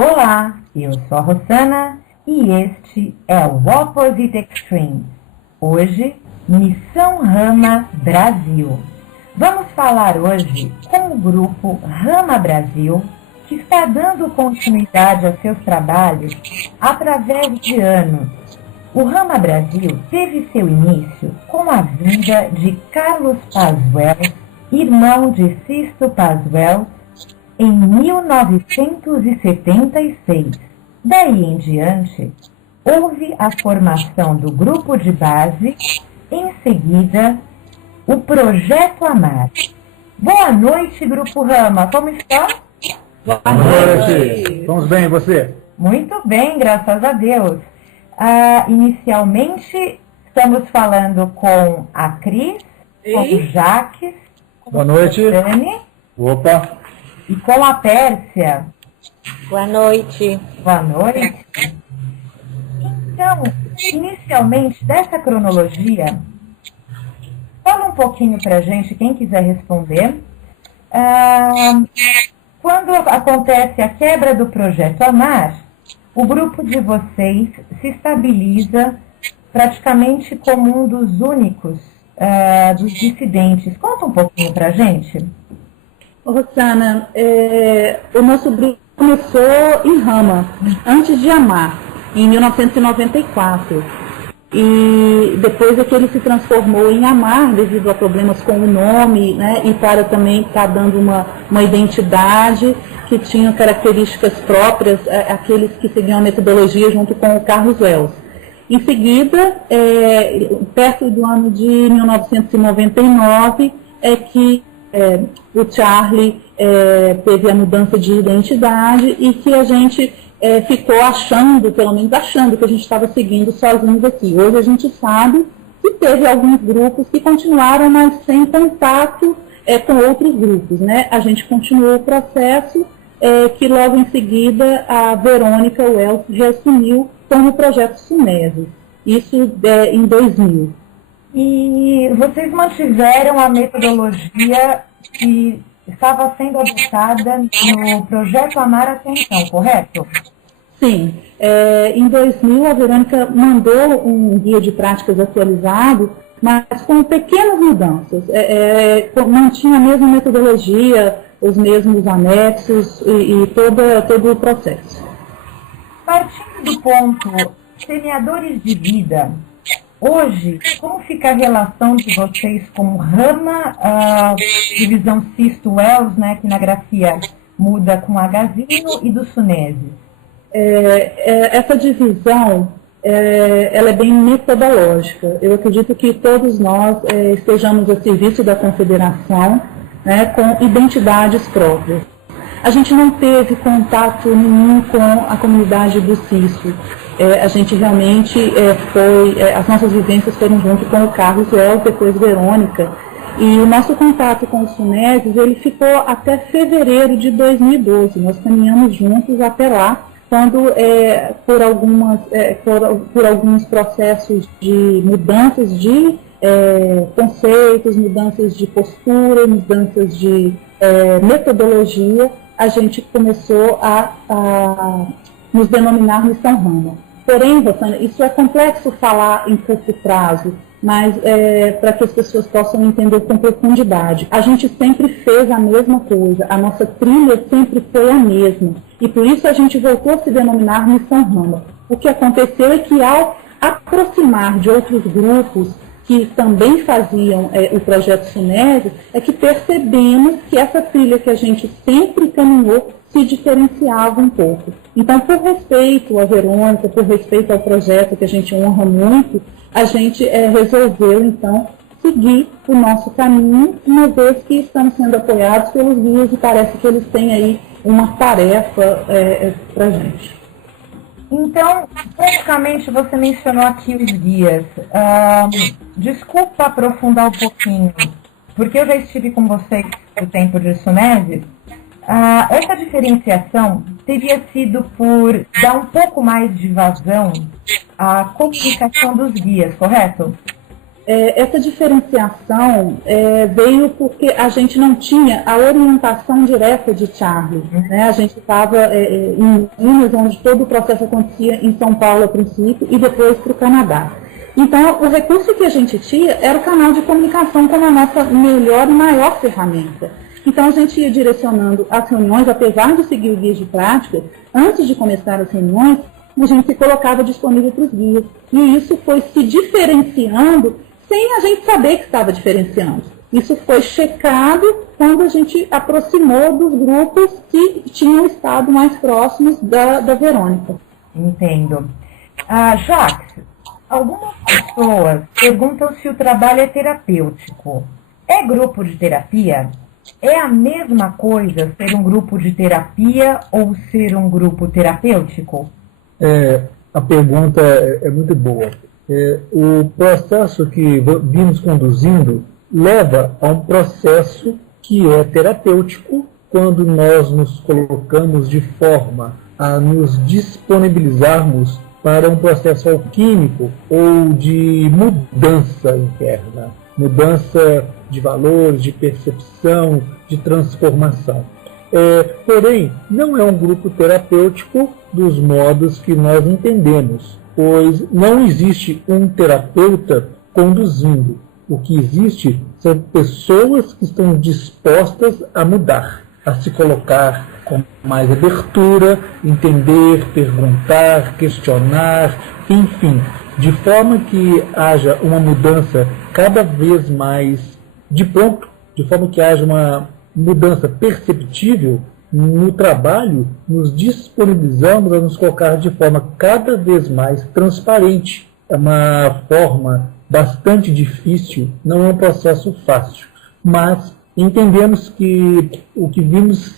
Olá, eu sou a Rosana e este é o Opposite Extreme. Hoje, Missão Rama Brasil. Vamos falar hoje com o grupo Rama Brasil, que está dando continuidade a seus trabalhos através de anos. O Rama Brasil teve seu início com a vinda de Carlos Pazuello, irmão de Sisto Pazuello, em 1976. Daí em diante, houve a formação do grupo de base, em seguida, o Projeto Amar. Boa noite, Grupo Rama, como está? Boa noite! Vamos bem, e você? Muito bem, graças a Deus. Inicialmente, estamos falando com a Cris, com o Jaques, boa noite. Com a Dani, opa! E com a Pérsia. Boa noite. Boa noite. Então, inicialmente, dessa cronologia, fala um pouquinho pra gente, quem quiser responder. Quando acontece a quebra do Projeto Amar, o grupo de vocês se estabiliza praticamente como um dos únicos dos dissidentes. Conta um pouquinho pra gente. Rosana, o nosso grupo começou em Rama, antes de Amar, em 1994. E depois é que ele se transformou em Amar, devido a problemas com o nome, né, e para também estar dando uma identidade que tinha características próprias, aqueles que seguiam a metodologia junto com o Carlos Wells. Em seguida, perto do ano de 1999, é que o Charlie teve a mudança de identidade e que a gente ficou achando, pelo menos achando, que a gente estava seguindo sozinhos aqui. Hoje a gente sabe que teve alguns grupos que continuaram, mas sem contato com outros grupos, né? A gente continuou o processo que logo em seguida a Verônica Wells reassumiu como Projeto Sunese. Isso em 2000. E vocês mantiveram a metodologia que estava sendo adotada no Projeto Amar até então, correto? Sim. Em 2000, a Verônica mandou um guia de práticas atualizado, mas com pequenas mudanças. Mantinha a mesma metodologia, os mesmos anexos e todo o processo. Partindo do ponto semeadores de vida, hoje, como fica a relação de vocês com Rama, divisão Sisto-Wells, né, que na grafia muda com Hzinho, e do Sunese? Essa divisão, ela é bem metodológica. Eu acredito que todos nós estejamos a serviço da Confederação, né, com identidades próprias. A gente não teve contato nenhum com a comunidade do Sisto. A gente realmente as nossas vivências foram junto com o Carlos Wells, depois Verônica, e o nosso contato com os Suneses, ele ficou até fevereiro de 2012, nós caminhamos juntos até lá, quando por alguns processos de mudanças de conceitos, mudanças de postura, mudanças de metodologia, a gente começou a nos denominar Missão Rama. Porém, Rosana, isso é complexo falar em curto prazo, mas para que as pessoas possam entender com profundidade. A gente sempre fez a mesma coisa, a nossa trilha sempre foi a mesma, e por isso a gente voltou a se denominar Missão Rama. O que aconteceu é que ao aproximar de outros grupos que também faziam o Projeto Sunese, é que percebemos que essa trilha que a gente sempre caminhou se diferenciava um pouco. Então, por respeito à Verônica, por respeito ao projeto que a gente honra muito, a gente resolveu, então, seguir o nosso caminho, uma vez que estamos sendo apoiados pelos guias e parece que eles têm aí uma tarefa para a gente. Então, praticamente você mencionou aqui os guias. Desculpa aprofundar um pouquinho, porque eu já estive com vocês no tempo de Sunese. Essa diferenciação teria sido por dar um pouco mais de vazão à comunicação dos guias, correto? essa diferenciação veio porque a gente não tinha a orientação direta de Charlie, né? A gente estava em Minas, onde todo o processo acontecia em São Paulo a princípio e depois para o Canadá. Então, o recurso que a gente tinha era o canal de comunicação como a nossa melhor e maior ferramenta. Então, a gente ia direcionando as reuniões, apesar de seguir o guia de prática, antes de começar as reuniões, a gente se colocava disponível para os guias. E isso foi se diferenciando sem a gente saber que estava diferenciando. Isso foi checado quando a gente aproximou dos grupos que tinham estado mais próximos da Verônica. Entendo. Jacques, algumas pessoas perguntam se o trabalho é terapêutico. É grupo de terapia? É a mesma coisa ser um grupo de terapia ou ser um grupo terapêutico? A pergunta é muito boa. O processo que vimos conduzindo leva a um processo que é terapêutico quando nós nos colocamos de forma a nos disponibilizarmos para um processo alquímico ou de mudança interna, mudança de valores, de percepção, de transformação. Porém, não é um grupo terapêutico dos modos que nós entendemos, pois não existe um terapeuta conduzindo. O que existe são pessoas que estão dispostas a mudar, a se colocar com mais abertura, entender, perguntar, questionar, enfim, de forma que haja uma mudança cada vez mais de ponto, de forma que haja uma mudança perceptível no trabalho, nos disponibilizamos a nos colocar de forma cada vez mais transparente. É uma forma bastante difícil, não é um processo fácil, mas entendemos que o que viemos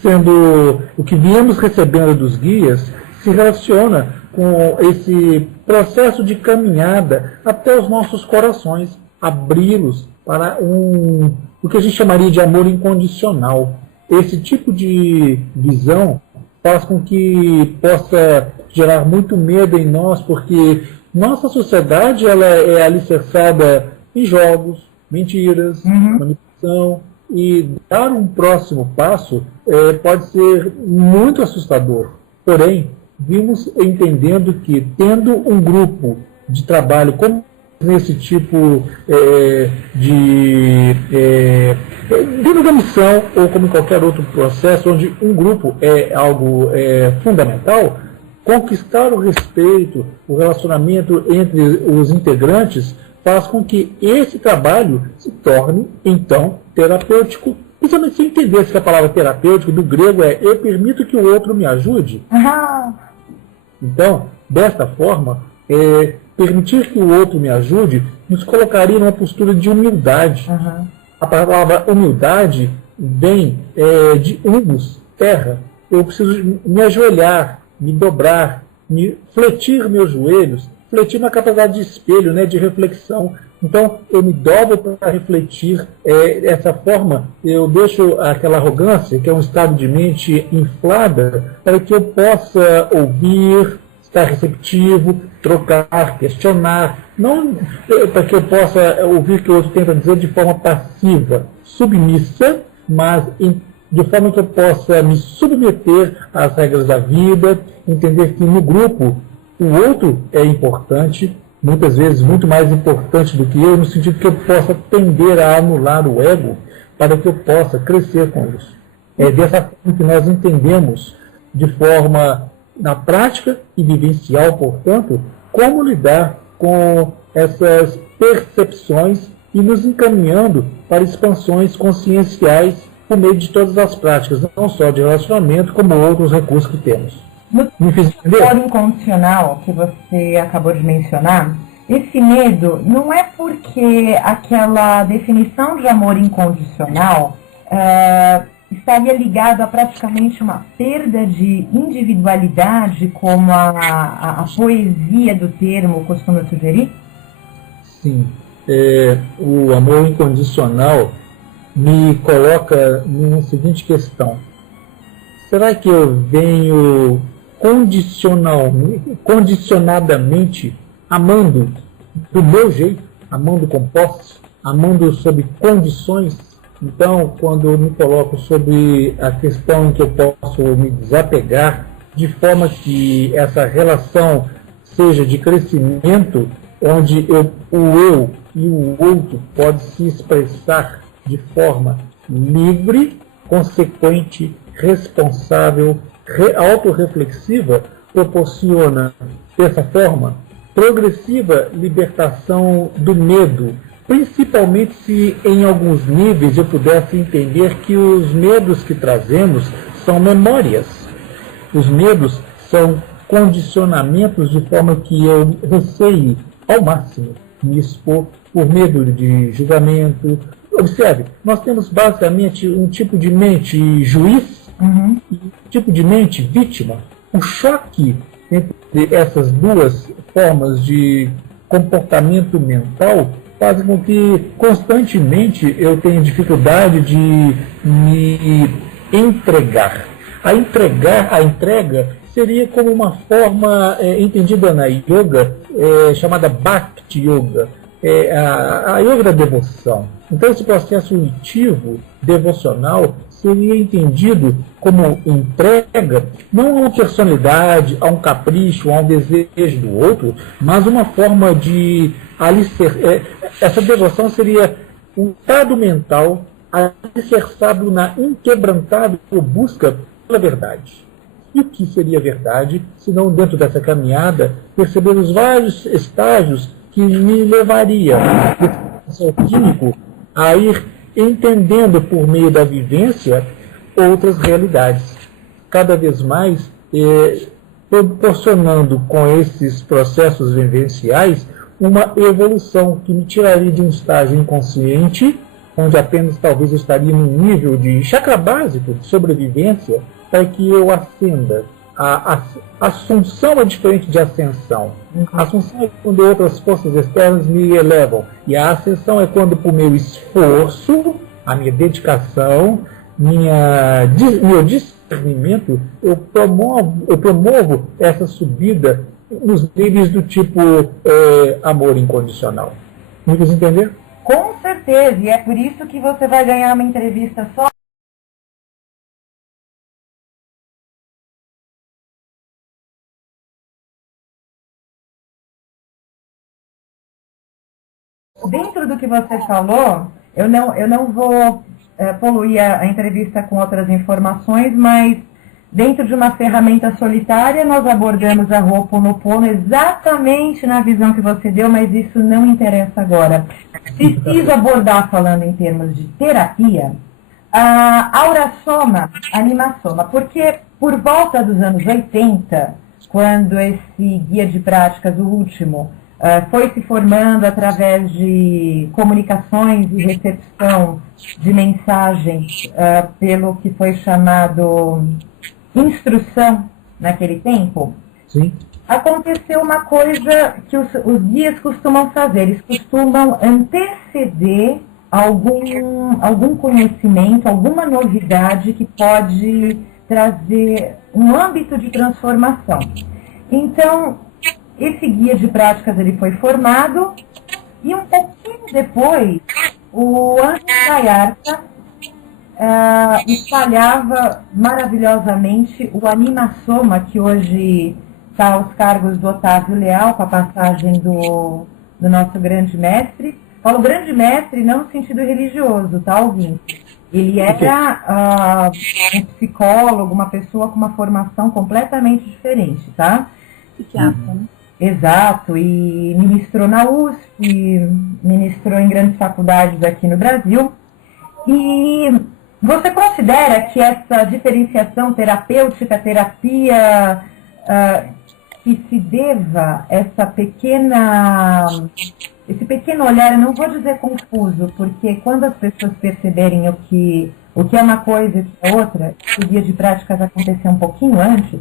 recebendo dos guias se relaciona com esse processo de caminhada até os nossos corações, abri-los para o que a gente chamaria de amor incondicional. Esse tipo de visão faz com que possa gerar muito medo em nós, porque nossa sociedade ela é alicerçada em jogos, mentiras, manipulação, e dar um próximo passo pode ser muito assustador. Porém, vimos entendendo que tendo um grupo de trabalho como nesse tipo dentro da missão ou como em qualquer outro processo onde um grupo é algo fundamental, conquistar o respeito, o relacionamento entre os integrantes faz com que esse trabalho se torne, então, terapêutico. Principalmente se entendesse que a palavra terapêutico do grego é eu permito que o outro me ajude. Então, desta forma, permitir que o outro me ajude nos colocaria numa postura de humildade. A palavra humildade vem de humus, terra. Eu preciso me ajoelhar, me dobrar, me fletir meus joelhos, fletir uma capacidade de espelho, de reflexão. Então, eu me dobro para refletir. Dessa forma, eu deixo aquela arrogância, que é um estado de mente inflada, para que eu possa ouvir, estar receptivo, trocar, questionar, não para que eu possa ouvir o que o outro tenta dizer de forma passiva, submissa, mas de forma que eu possa me submeter às regras da vida, entender que no grupo o outro é importante, muitas vezes muito mais importante do que eu, no sentido que eu possa tender a anular o ego para que eu possa crescer com isso. É dessa forma que nós entendemos de forma na prática e vivencial, portanto, como lidar com essas percepções e nos encaminhando para expansões conscienciais por meio de todas as práticas, não só de relacionamento, como outros recursos que temos. No amor incondicional que você acabou de mencionar, esse medo não é porque aquela definição de amor incondicional estaria ligado a praticamente uma perda de individualidade, como a poesia do termo costuma sugerir? Sim. O amor incondicional me coloca numa seguinte questão. Será que eu venho condicionadamente amando do meu jeito? amando compostos, amando sob condições. Então, quando eu me coloco sobre a questão em que eu posso me desapegar, de forma que essa relação seja de crescimento, onde o eu e o outro pode se expressar de forma livre, consequente, responsável, autorreflexiva, proporciona, dessa forma, progressiva libertação do medo, principalmente se em alguns níveis eu pudesse entender que os medos que trazemos são memórias. Os medos são condicionamentos de forma que eu receie ao máximo me expor por medo de julgamento. Observe, nós temos basicamente um tipo de mente juiz e um tipo de mente vítima. O choque entre essas duas formas de comportamento mental faz com que constantemente eu tenha dificuldade de me entregar. A entrega seria como uma forma entendida na yoga, chamada Bhakti Yoga, a yoga da devoção. Então esse processo intuitivo, devocional, seria entendido como entrega, não a uma personalidade, a um capricho, a um desejo do outro, mas uma forma de alicerçar. Essa devoção seria um estado mental alicerçado na inquebrantável busca pela verdade. E o que seria verdade, se não dentro dessa caminhada, perceber os vários estágios que me levaria, do químico, a ir entendendo por meio da vivência outras realidades. Cada vez mais proporcionando com esses processos vivenciais uma evolução que me tiraria de um estágio inconsciente, onde apenas talvez eu estaria num nível de chakra básico, de sobrevivência, para que eu ascenda. A assunção é diferente de ascensão. A assunção é quando outras forças externas me elevam. E a ascensão é quando, por meu esforço, a minha dedicação, meu discernimento, eu promovo essa subida nos níveis do tipo amor incondicional. Me fez entender? Com certeza, e é por isso que você vai ganhar uma entrevista só dentro do que você falou. Eu não vou poluir a entrevista com outras informações, mas dentro de uma ferramenta solitária nós abordamos a Ho'oponopono exatamente na visão que você deu, mas isso não interessa agora. Preciso abordar, falando em termos de terapia, a aurasoma, animasoma, porque por volta dos anos 80, quando esse guia de práticas, o último, foi se formando através de comunicações e recepção de mensagens pelo que foi chamado instrução naquele tempo, Sim. Aconteceu uma coisa que os guias costumam fazer. Eles costumam anteceder algum conhecimento, alguma novidade que pode trazer um âmbito de transformação. Então, esse guia de práticas ele foi formado e um pouquinho depois o Anjo Gaiarta espalhava maravilhosamente o animasoma, que hoje está aos cargos do Otávio Leal, com a passagem do nosso grande mestre. Falo grande mestre não no sentido religioso, tá, ouvinte? Ele era um psicólogo, uma pessoa com uma formação completamente diferente, tá? Psiquiatra, né? Exato, e ministrou na USP, ministrou em grandes faculdades aqui no Brasil. E você considera que essa diferenciação terapêutica, terapia, que se deva esse pequeno olhar, eu não vou dizer confuso, porque quando as pessoas perceberem o que é uma coisa e o que é outra, o guia de práticas aconteceu um pouquinho antes,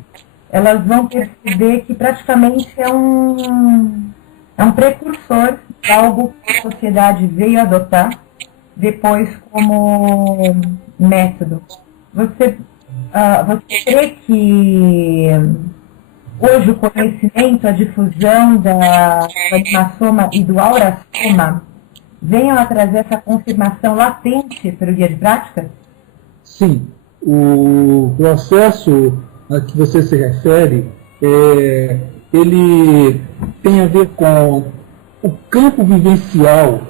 elas vão perceber que praticamente é um precursor de algo que a sociedade veio adotar depois como método. Você crê que hoje o conhecimento, a difusão do animassoma e do aurasoma venham a trazer essa confirmação latente para o guia de prática? Sim, o processo a que você se refere, ele tem a ver com o campo vivencial,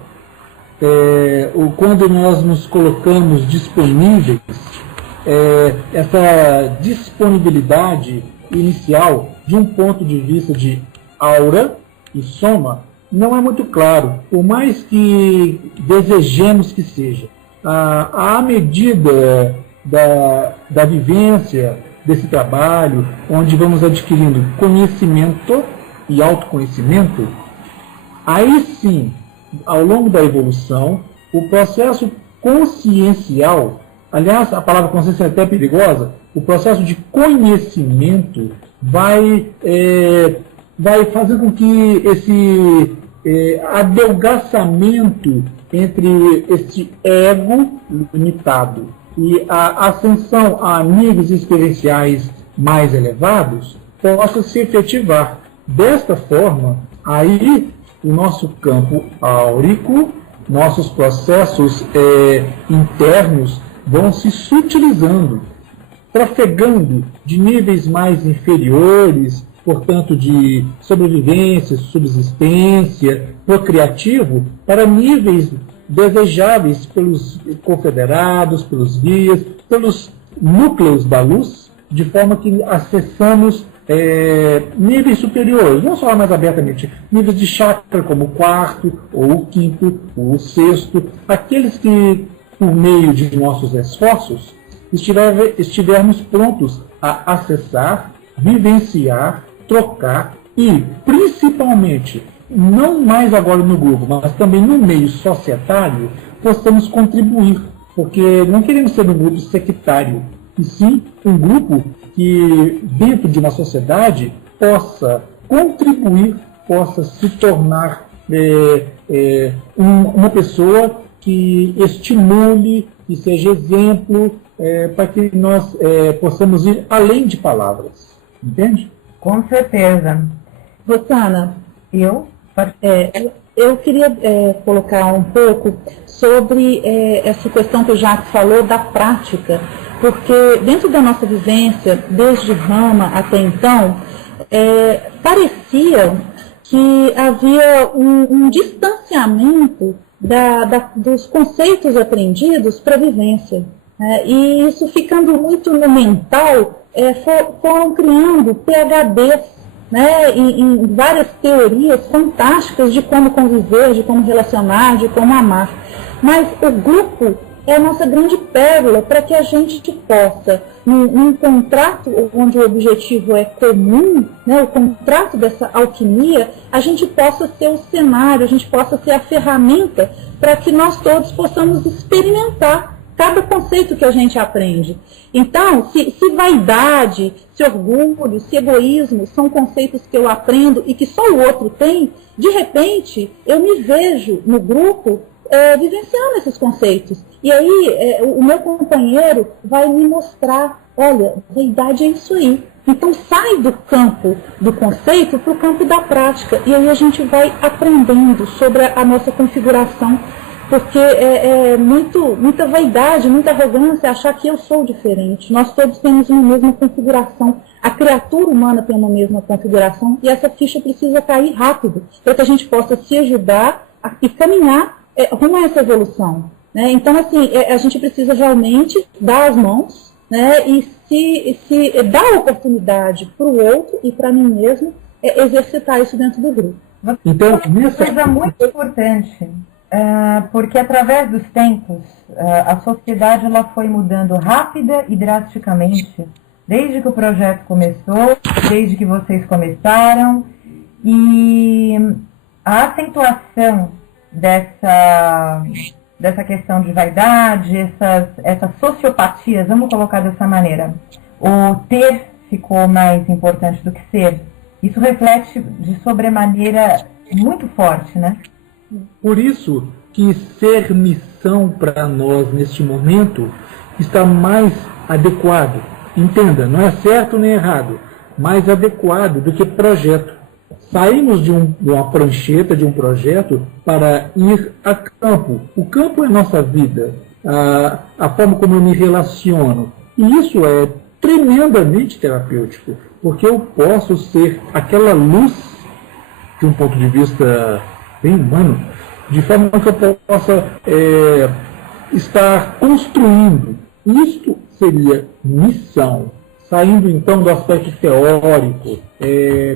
quando nós nos colocamos disponíveis, essa disponibilidade inicial de um ponto de vista de aura e soma não é muito claro, por mais que desejemos que seja. À medida da vivência desse trabalho, onde vamos adquirindo conhecimento e autoconhecimento, aí sim, ao longo da evolução, o processo consciencial, aliás, a palavra consciência é até perigosa, o processo de conhecimento vai fazer com que esse adelgaçamento entre este ego limitado e a ascensão a níveis experienciais mais elevados possa se efetivar. Desta forma, aí o nosso campo áurico, nossos processos internos vão se sutilizando, trafegando de níveis mais inferiores, portanto de sobrevivência, subsistência, procriativo, para níveis desejáveis pelos confederados, pelos guias, pelos núcleos da luz, de forma que acessamos níveis superiores, não falar mais abertamente, níveis de chakra como o quarto, ou o quinto, ou o sexto, aqueles que, por meio de nossos esforços, estivermos prontos a acessar, vivenciar, trocar e, principalmente, não mais agora no grupo, mas também no meio societário, possamos contribuir, porque não queremos ser um grupo sectário, e sim um grupo que, dentro de uma sociedade, possa contribuir, possa se tornar uma pessoa que estimule, que seja exemplo, para que nós possamos ir além de palavras. Entende? Com certeza. Rosana, Eu? eu queria colocar um pouco sobre essa questão que o Jacques falou da prática, porque dentro da nossa vivência, desde Rama até então, parecia que havia um distanciamento dos conceitos aprendidos para a vivência. E isso ficando muito no mental, foram criando PhDs, em várias teorias fantásticas de como conviver, de como relacionar, de como amar. Mas o grupo é a nossa grande pérola para que a gente possa, num contrato onde o objetivo é comum, o contrato dessa alquimia, a gente possa ser o cenário, a gente possa ser a ferramenta para que nós todos possamos experimentar cada conceito que a gente aprende. Então, se vaidade, se orgulho, se egoísmo são conceitos que eu aprendo e que só o outro tem, de repente eu me vejo no grupo vivenciando esses conceitos. E aí o meu companheiro vai me mostrar, olha, vaidade é isso aí. Então sai do campo do conceito para o campo da prática. E aí a gente vai aprendendo sobre a nossa configuração. Porque muita vaidade, muita arrogância achar que eu sou diferente. Nós todos temos uma mesma configuração. A criatura humana tem uma mesma configuração e essa ficha precisa cair rápido para que a gente possa se ajudar e caminhar rumo a essa evolução. Então, assim, a gente precisa realmente dar as mãos e se dar a oportunidade para o outro e para mim mesmo exercitar isso dentro do grupo. Então, uma coisa muito importante. Porque através dos tempos, a sociedade ela foi mudando rápida e drasticamente, desde que o projeto começou, desde que vocês começaram, e a acentuação dessa questão de vaidade, essas sociopatias, vamos colocar dessa maneira, o ter ficou mais importante do que ser. Isso reflete de sobremaneira muito forte, né? Por isso que ser missão para nós neste momento está mais adequado. Entenda, não é certo nem errado, mais adequado do que projeto. Saímos de uma prancheta, de um projeto, para ir a campo. O campo é nossa vida, a forma como eu me relaciono. E isso é tremendamente terapêutico, porque eu posso ser aquela luz, de um ponto de vista bem humano, de forma que eu possa estar construindo. Isto seria missão. Saindo então do aspecto teórico,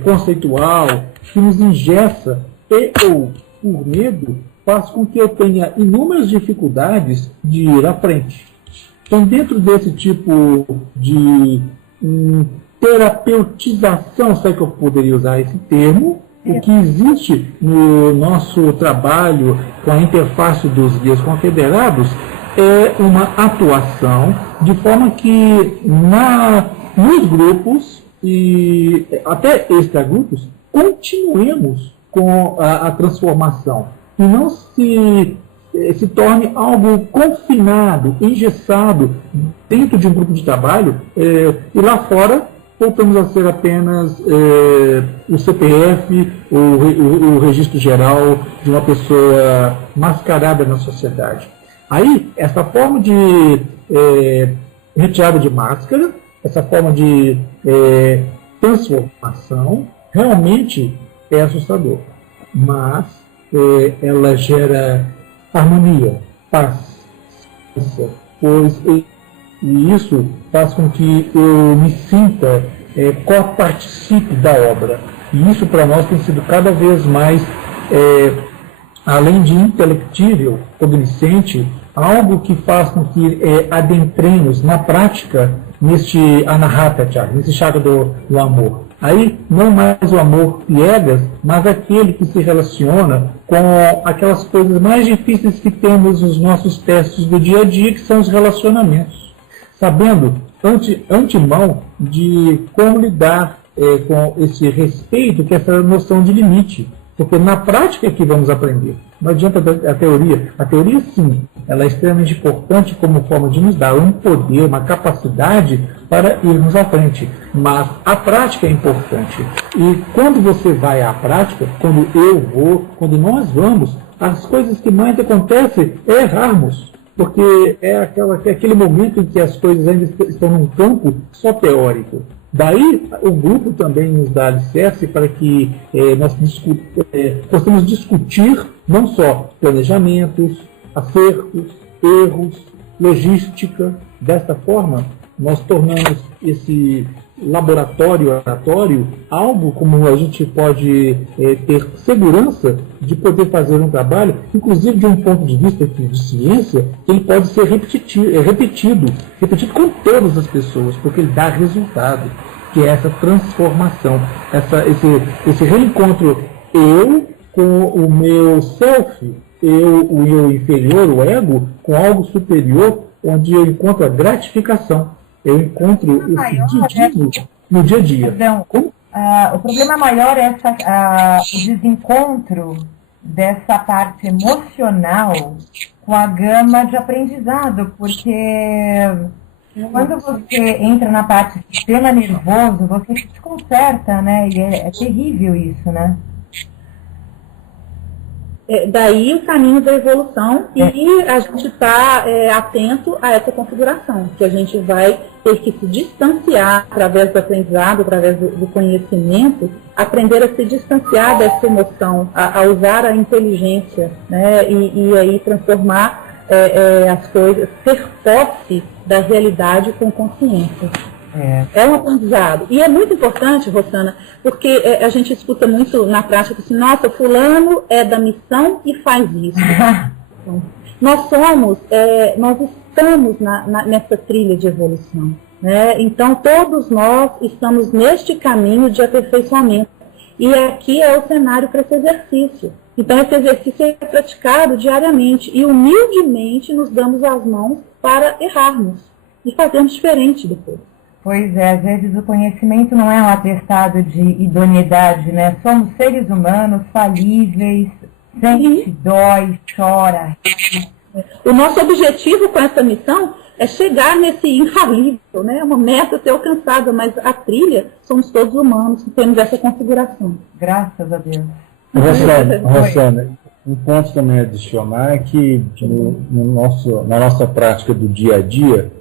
conceitual, que nos engessa ou por medo, faz com que eu tenha inúmeras dificuldades de ir à frente. Então, dentro desse tipo de terapeutização, se é que eu poderia usar esse termo, o que existe no nosso trabalho com a interface dos guias confederados é uma atuação de forma que nos grupos e até extragrupos continuemos com a transformação e não se torne algo confinado, engessado dentro de um grupo de trabalho e lá fora voltamos a ser apenas o CPF, o registro geral de uma pessoa mascarada na sociedade. Aí, essa forma de retirada de máscara, essa forma de transformação, realmente é assustador. Mas ela gera harmonia, paz, pois e isso faz com que eu me sinta co-participe da obra. E isso para nós tem sido cada vez mais, além de intelectível, cognoscente, algo que faz com que adentremos na prática neste anahata chakra, nesse chakra do amor. Aí, não mais o amor piegas, mas aquele que se relaciona com aquelas coisas mais difíceis que temos nos nossos testes do dia a dia, que são os relacionamentos. Sabendo, antemão, de como lidar com esse respeito, que é essa noção de limite. Porque na prática é que vamos aprender. Não adianta a teoria. A teoria, sim, ela é extremamente importante como forma de nos dar um poder, uma capacidade para irmos à frente. Mas a prática é importante. E quando você vai à prática, quando eu vou, quando nós vamos, as coisas que mais acontecem é errarmos. Porque é aquele momento em que as coisas ainda estão num campo só teórico. Daí o grupo também nos dá alicerce para que nós possamos discutir não só planejamentos, acertos, erros, logística. Desta forma, nós tornamos esse laboratório oratório algo como a gente pode ter segurança de poder fazer um trabalho, inclusive de um ponto de vista de ciência, ele pode ser repetido com todas as pessoas, porque ele dá resultado, que é essa transformação, esse reencontro eu com o meu self, o meu inferior, o ego, com algo superior, onde eu encontro a gratificação. Eu encontro esse digno no dia a dia. Perdão, o problema maior é o desencontro dessa parte emocional com a gama de aprendizado, porque quando você entra na parte do sistema nervoso, você se desconcerta, né? E é terrível isso, né? Daí o caminho da evolução e a gente está atento a essa configuração, que a gente vai ter que se distanciar através do aprendizado, através do conhecimento, aprender a se distanciar dessa emoção, a usar a inteligência, né, e aí transformar as coisas, ter posse da realidade com consciência. É um aprendizado. E é muito importante, Rosana, porque a gente escuta muito na prática assim, nossa, fulano é da missão e faz isso. Então, nós estamos nessa trilha de evolução. Né? Então, todos nós estamos neste caminho de aperfeiçoamento. E aqui é o cenário para esse exercício. Então, esse exercício é praticado diariamente e humildemente nos damos as mãos para errarmos e fazermos diferente depois. Pois é, às vezes o conhecimento não é um atestado de idoneidade, né? Somos seres humanos falíveis, sente, dói, chora, O nosso objetivo com essa missão é chegar nesse infalível, né? É uma meta a ser alcançada, mas a trilha somos todos humanos que temos essa configuração. Graças a Deus. Rosana, um ponto também a adicionar é que na nossa prática do dia a dia,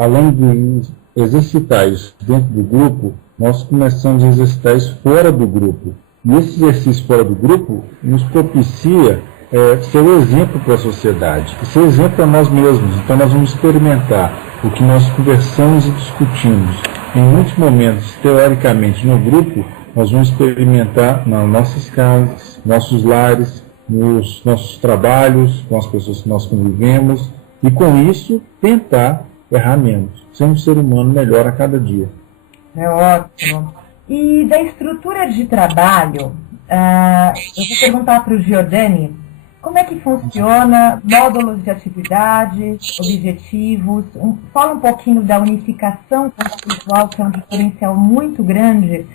além de exercitar isso dentro do grupo, nós começamos a exercitar isso fora do grupo. E esse exercício fora do grupo nos propicia ser o exemplo para a sociedade, e ser exemplo para nós mesmos. Então nós vamos experimentar o que nós conversamos e discutimos em muitos momentos, teoricamente, no grupo, nós vamos experimentar nas nossas casas, nossos lares, nos nossos trabalhos, com as pessoas que nós convivemos, e com isso tentar errar menos, ser um ser humano melhor a cada dia. É ótimo. E da estrutura de trabalho, eu vou perguntar para o Giordani, como é que funciona, módulos de atividades, objetivos, fala um pouquinho da unificação conceitual, que é um diferencial muito grande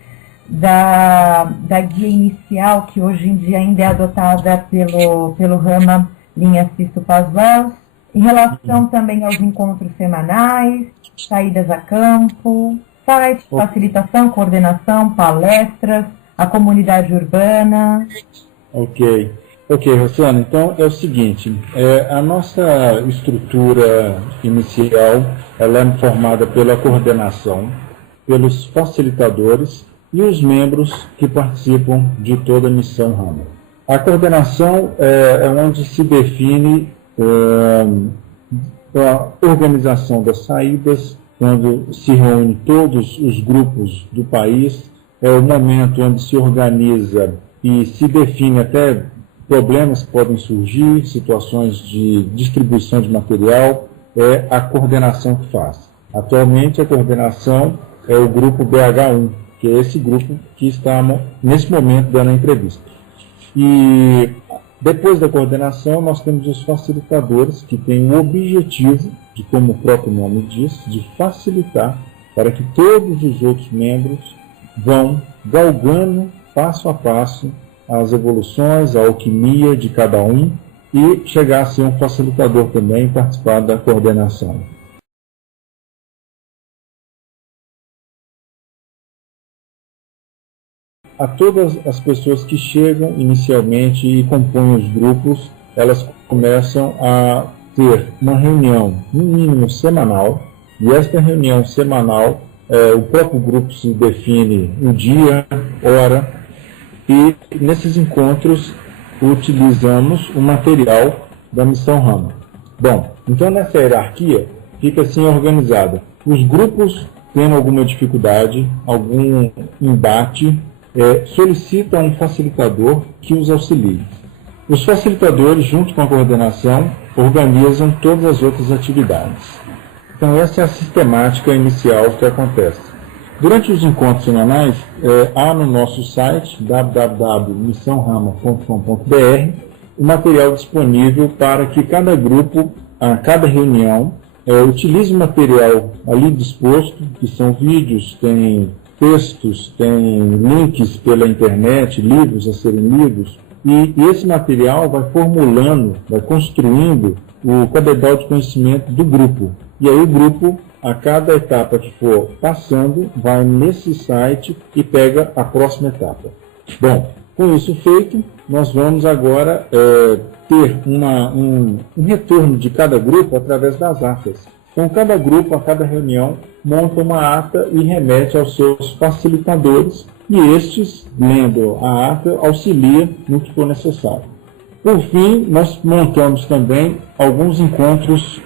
da guia inicial, que hoje em dia ainda é adotada pelo Rama Linha Sisto Paswell, em relação também aos encontros semanais, saídas a campo, site, facilitação, coordenação, palestras, a comunidade urbana. Ok, Rosana, então é o seguinte, a nossa estrutura inicial ela é formada pela coordenação, pelos facilitadores e os membros que participam de toda a missão Rama. A coordenação é onde se define a organização das saídas, quando se reúne todos os grupos do país, é o momento onde se organiza e se define até problemas que podem surgir, situações de distribuição de material, é a coordenação que faz. Atualmente a coordenação é o grupo BH1, que é esse grupo que está nesse momento dando a entrevista. E depois da coordenação nós temos os facilitadores, que têm o objetivo, de como o próprio nome diz, de facilitar para que todos os outros membros vão galgando passo a passo as evoluções, a alquimia de cada um e chegar a ser um facilitador também e participar da coordenação. A todas as pessoas que chegam inicialmente e compõem os grupos, elas começam a ter uma reunião, no mínimo semanal, e esta reunião semanal, o próprio grupo se define um dia, hora, e nesses encontros utilizamos o material da Missão Rama. Bom, então nessa hierarquia fica assim organizada. Os grupos tendo alguma dificuldade, algum embate, solicitam um facilitador que os auxilie. Os facilitadores, junto com a coordenação, organizam todas as outras atividades. Então essa é a sistemática inicial que acontece. Durante os encontros semanais, há no nosso site, www.missãorama.com.br, o material disponível para que cada grupo, a cada reunião, utilize o material ali disposto, que são vídeos, tem textos, tem links pela internet, livros a serem lidos, e esse material vai formulando, vai construindo o cabedal de conhecimento do grupo. E aí o grupo, a cada etapa que for passando, vai nesse site e pega a próxima etapa. Bom, com isso feito, nós vamos agora ter um retorno de cada grupo através das atas. Então, cada grupo, a cada reunião, monta uma ata e remete aos seus facilitadores, e estes, lendo a ata, auxiliam no que for necessário. Por fim, nós montamos também alguns encontros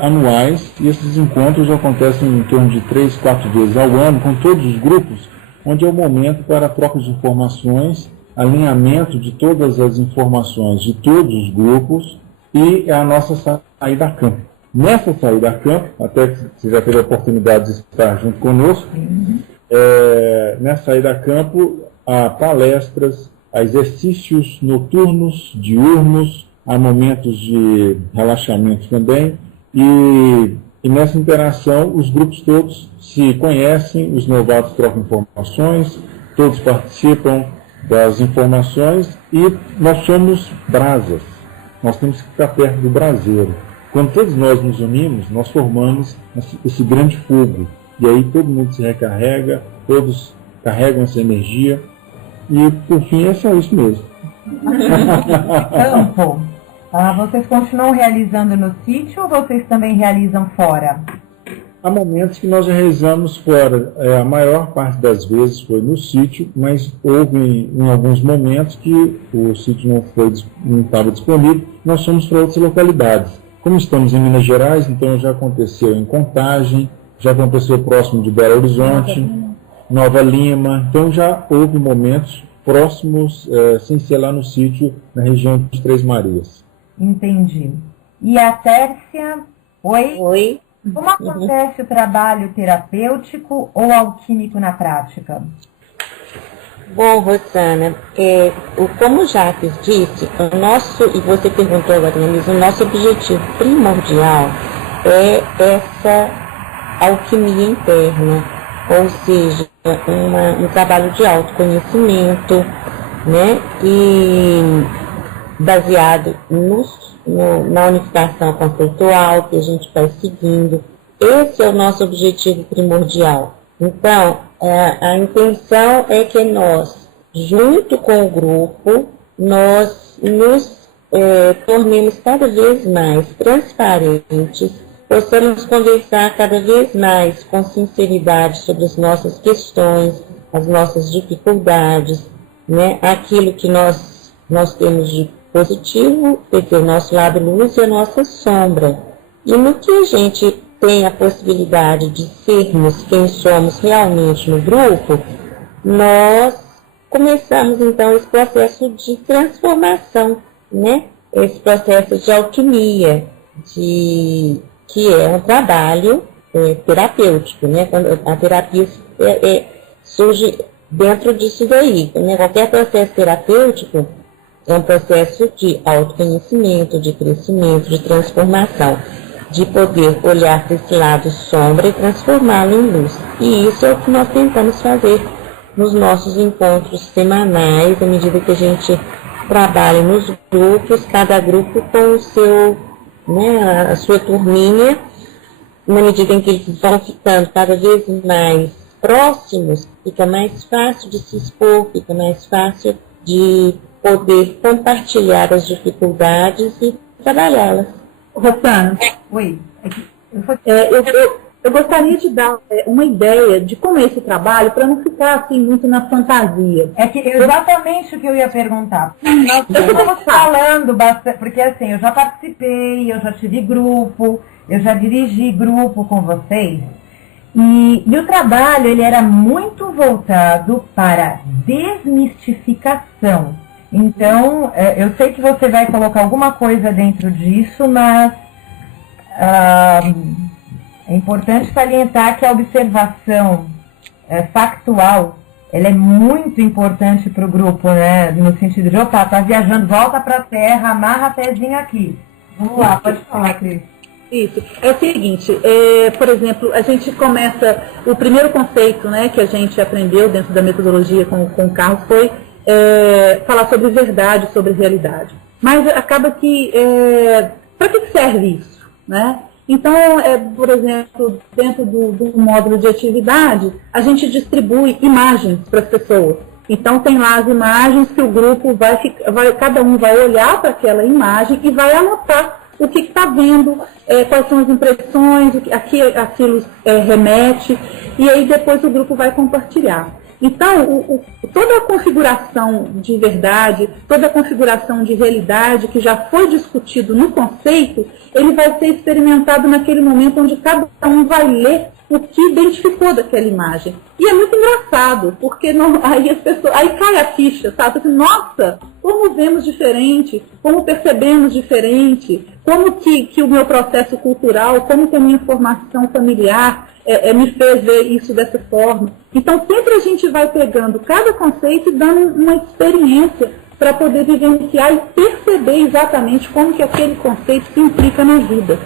anuais, e esses encontros acontecem em torno de 3, 4 vezes ao ano, com todos os grupos, onde é o momento para troca de informações, alinhamento de todas as informações de todos os grupos e a nossa saída a campo. Nessa saída a campo, até que você já teve a oportunidade de estar junto conosco, nessa saída a campo, há palestras, há exercícios noturnos, diurnos, há momentos de relaxamento também, e nessa interação os grupos todos se conhecem, os novatos trocam informações, todos participam das informações e nós somos brasas. nós temos que ficar perto do braseiro. Quando todos nós nos unimos, nós formamos esse grande fogo. E aí todo mundo se recarrega, todos carregam essa energia. E, por fim, é só isso mesmo. Campo. Vocês continuam realizando no sítio ou vocês também realizam fora? Há momentos que nós já realizamos fora. A maior parte das vezes foi no sítio, mas houve em alguns momentos que o sítio não estava disponível. Nós fomos para outras localidades. Como estamos em Minas Gerais, então já aconteceu em Contagem, já aconteceu próximo de Belo Horizonte, Nova Lima. Então já houve momentos próximos, sem ser lá no sítio, na região de Três Marias. Entendi. E a Tércia? Oi? Oi. Como acontece o trabalho terapêutico ou alquímico na prática? Bom, Rosana, como o Jacques disse, e você perguntou agora, o nosso objetivo primordial é essa alquimia interna, ou seja, um trabalho de autoconhecimento, né, e baseado na unificação conceitual que a gente vai seguindo. Esse é o nosso objetivo primordial. Então, a intenção é que nós, junto com o grupo, nós nos tornemos cada vez mais transparentes, possamos conversar cada vez mais com sinceridade sobre as nossas questões, as nossas dificuldades, né? Aquilo que nós temos de positivo, que é o nosso lado luz e a nossa sombra. E no que a gente tem a possibilidade de sermos quem somos realmente no grupo, nós começamos então esse processo de transformação, né? Esse processo de alquimia, que é um trabalho terapêutico, né? Quando a terapia surge dentro disso daí, né? Qualquer processo terapêutico é um processo de autoconhecimento, de crescimento, de transformação, de poder olhar para esse lado sombra e transformá-lo em luz. E isso é o que nós tentamos fazer nos nossos encontros semanais, à medida que a gente trabalha nos grupos, cada grupo com o seu, né, a sua turminha, na medida em que eles vão ficando cada vez mais próximos, fica mais fácil de se expor, fica mais fácil de poder compartilhar as dificuldades e trabalhá-las. Rosana, Oi. eu gostaria de dar uma ideia de como é esse trabalho, para não ficar assim muito na fantasia. É que exatamente o que eu ia perguntar. Nós estamos falando bastante, porque assim, eu já participei, eu já tive grupo, eu já dirigi grupo com vocês, e o trabalho ele era muito voltado para desmistificação. Então, eu sei que você vai colocar alguma coisa dentro disso, mas é importante salientar que a observação factual, ela é muito importante para o grupo, né? No sentido de, opa, tá viajando, volta para a terra, amarra a pezinha aqui. Vamos lá, pode falar, Cris. Isso. É o seguinte, por exemplo, a gente começa, o primeiro conceito, né, que a gente aprendeu dentro da metodologia com o Carlos foi falar sobre verdade, sobre realidade. Mas acaba que, para que serve isso, né? Então, por exemplo, dentro do módulo de atividade, a gente distribui imagens para as pessoas. Então, tem lá as imagens que o grupo cada um vai olhar para aquela imagem e vai anotar o que está vendo, quais são as impressões, aquilo remete, e aí depois o grupo vai compartilhar. Então, toda a configuração de verdade, toda a configuração de realidade que já foi discutido no conceito, ele vai ser experimentado naquele momento onde cada um vai ler o que identificou daquela imagem. E é muito engraçado, porque aí cai a ficha, sabe? Nossa, como vemos diferente, como percebemos diferente, como que o meu processo cultural, como que a minha formação familiar me fez ver isso dessa forma. Então, sempre a gente vai pegando cada conceito e dando uma experiência para poder vivenciar e perceber exatamente como que aquele conceito se implica na vida.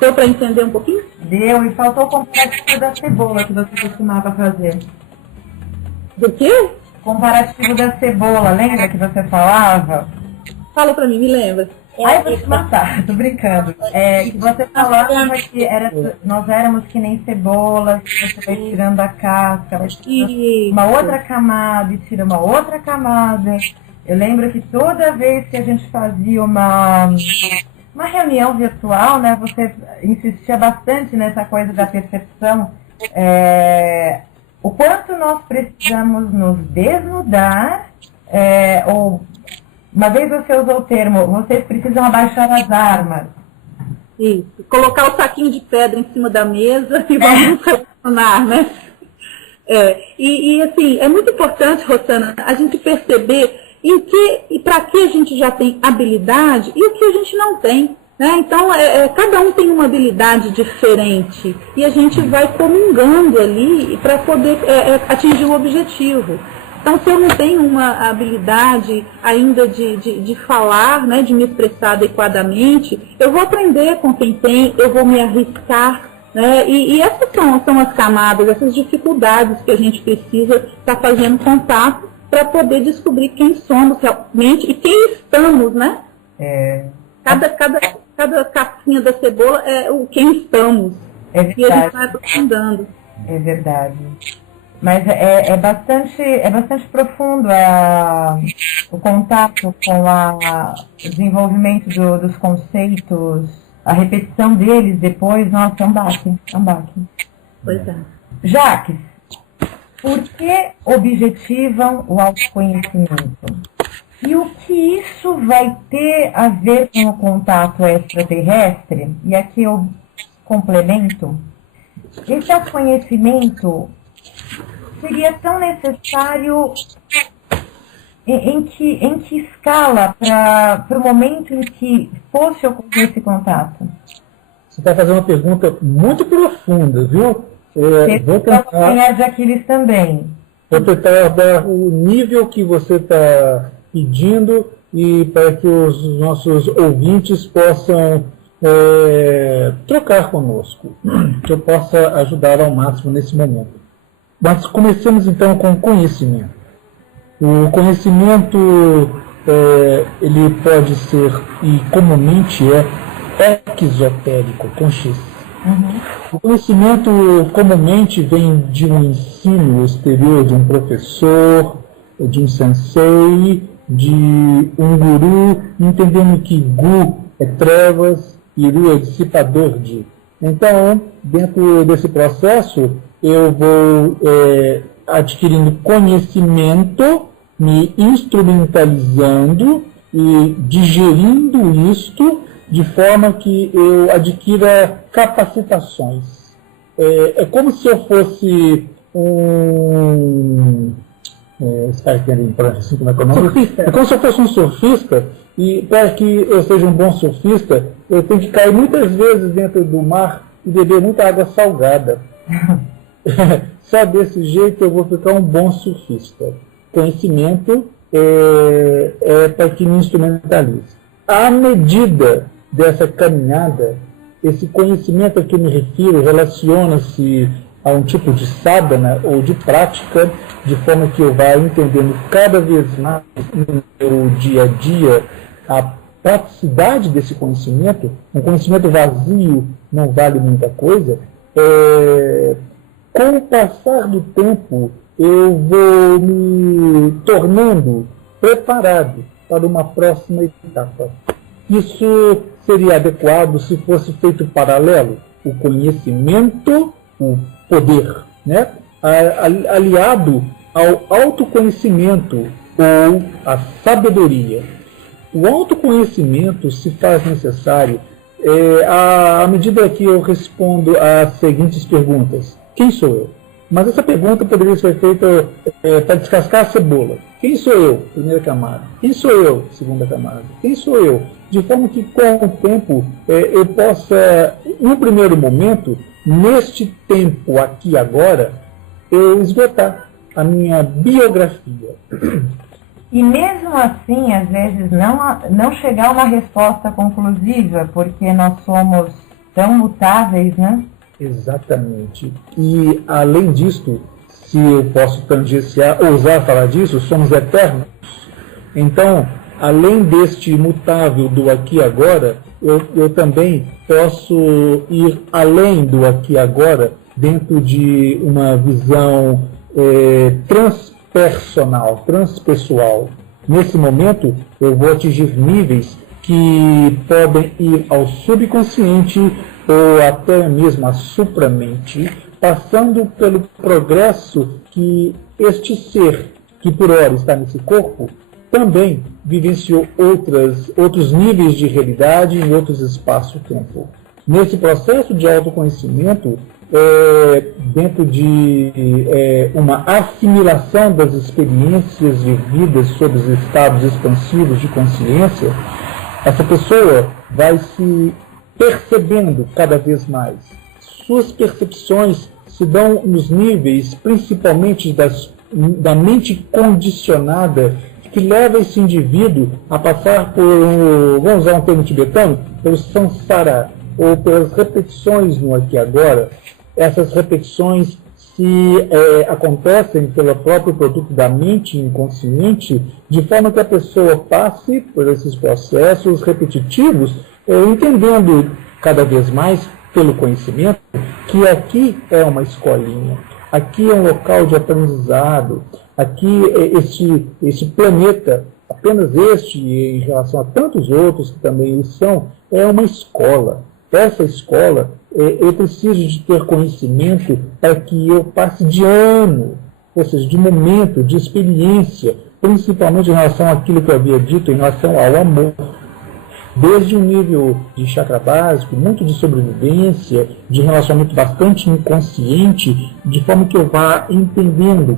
Deu para entender um pouquinho? Deu, e faltou o comparativo da cebola que você costumava fazer. Do quê? Comparativo da cebola, lembra que você falava? Fala para mim, me lembra. Ai, eu vou te matar, tô brincando. Que você falava que nós éramos que nem cebolas, que você vai tirando a casca, vai tirando uma outra camada e tira uma outra camada. Eu lembro que toda vez que a gente fazia uma reunião virtual, né, você insistia bastante nessa coisa da percepção, o quanto nós precisamos nos desnudar, ou uma vez você usou o termo, vocês precisam abaixar as armas. Isso, colocar o saquinho de pedra em cima da mesa e vamos funcionar, né? E assim, é muito importante, Rosana, a gente perceber em que e para que a gente já tem habilidade e o que a gente não tem. Né? Então, cada um tem uma habilidade diferente e a gente vai comungando ali para poder atingir o objetivo. Então, se eu não tenho uma habilidade ainda de falar, né, de me expressar adequadamente, eu vou aprender com quem tem, eu vou me arriscar. Né? E essas são as camadas, essas dificuldades que a gente precisa estar fazendo contato para poder descobrir quem somos realmente e quem estamos, né? Cada capinha da cebola é o quem estamos. É verdade. E a gente vai aprofundando. É verdade. Mas é bastante profundo o contato com o desenvolvimento dos conceitos, a repetição deles depois. Nossa, é um baque. Pois é. Jacques, por que objetivam o autoconhecimento? E o que isso vai ter a ver com o contato extraterrestre? E aqui eu complemento. Esse autoconhecimento seria tão necessário em que escala para o momento em que fosse ocorrer esse contato? Você está fazendo uma pergunta muito profunda, viu? Vou tentar de Aquiles também. Vou tentar dar o nível que você está pedindo e para que os nossos ouvintes possam trocar conosco, que eu possa ajudar ao máximo nesse momento. Mas comecemos então com o conhecimento. O conhecimento ele pode ser, e comumente exotérico, com X. O conhecimento comumente vem de um ensino exterior, de um professor, de um sensei, de um guru, entendendo que gu é trevas e ru é dissipador de. Então, dentro desse processo, eu vou adquirindo conhecimento, me instrumentalizando e digerindo isto de forma que eu adquira capacitações. É como se eu fosse assim, como é que é o nome? É como se eu fosse um surfista, e para que eu seja um bom surfista, eu tenho que cair muitas vezes dentro do mar e beber muita água salgada. Só desse jeito eu vou ficar um bom surfista. Conhecimento é para que me instrumentalize. À medida dessa caminhada, esse conhecimento a que eu me refiro relaciona-se a um tipo de sadhana ou de prática, de forma que eu vá entendendo cada vez mais no meu dia a dia a praticidade desse conhecimento. Um conhecimento vazio não vale muita coisa. Com o passar do tempo, eu vou me tornando preparado para uma próxima etapa. Isso seria adequado se fosse feito paralelo, o conhecimento, o poder, né? Aliado ao autoconhecimento ou à sabedoria. O autoconhecimento se faz necessário à medida que eu respondo às seguintes perguntas. Quem sou eu? Mas essa pergunta poderia ser feita para descascar a cebola. Quem sou eu? Primeira camada. Quem sou eu? Segunda camada. Quem sou eu? De forma que, com o tempo, eu possa, no primeiro momento, neste tempo aqui agora, eu esgotar a minha biografia. E mesmo assim, às vezes, não chegar a uma resposta conclusiva, porque nós somos tão mutáveis, né? Exatamente. E, além disso, se eu posso tangenciar, ousar falar disso, somos eternos. Então, além deste imutável do aqui e agora, eu também posso ir além do aqui e agora, dentro de uma visão transpersonal, transpessoal. Nesse momento, eu vou atingir níveis que podem ir ao subconsciente ou até mesmo à supramente, passando pelo progresso que este ser, que por hora está nesse corpo, também vivenciou outros níveis de realidade em outros espaço-tempo. Nesse processo de autoconhecimento, dentro de uma assimilação das experiências vividas sob os estados expansivos de consciência, essa pessoa vai se percebendo cada vez mais. Suas percepções se dão nos níveis, principalmente da mente condicionada, que leva esse indivíduo a passar por, vamos usar um termo tibetano, pelo samsara, ou pelas repetições no aqui e agora. Essas repetições acontecem pelo próprio produto da mente inconsciente, de forma que a pessoa passe por esses processos repetitivos, entendendo cada vez mais pelo conhecimento que aqui é uma escolinha, aqui é um local de aprendizado, aqui este planeta, apenas este, em relação a tantos outros que também são, é uma escola. Essa escola, eu preciso de ter conhecimento para que eu passe de ano, ou seja, de momento, de experiência, principalmente em relação àquilo que eu havia dito, em relação ao amor. Desde um nível de chakra básico, muito de sobrevivência, de relacionamento bastante inconsciente, de forma que eu vá entendendo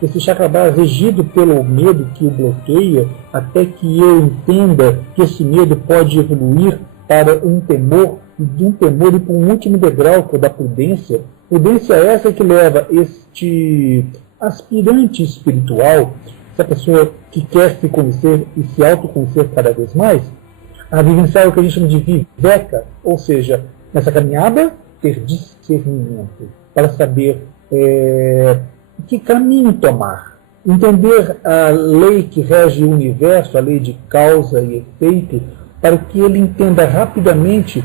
esse chakra básico regido pelo medo que o bloqueia, até que eu entenda que esse medo pode evoluir para um temor, e de um temor ir para um último degrau, que é o da prudência. Prudência é essa que leva este aspirante espiritual, essa pessoa que quer se conhecer e se autoconhecer cada vez mais, a vivenciar o que a gente chama de viveca, ou seja, nessa caminhada, ter discernimento, para saber que caminho tomar, entender a lei que rege o universo, a lei de causa e efeito, para que ele entenda rapidamente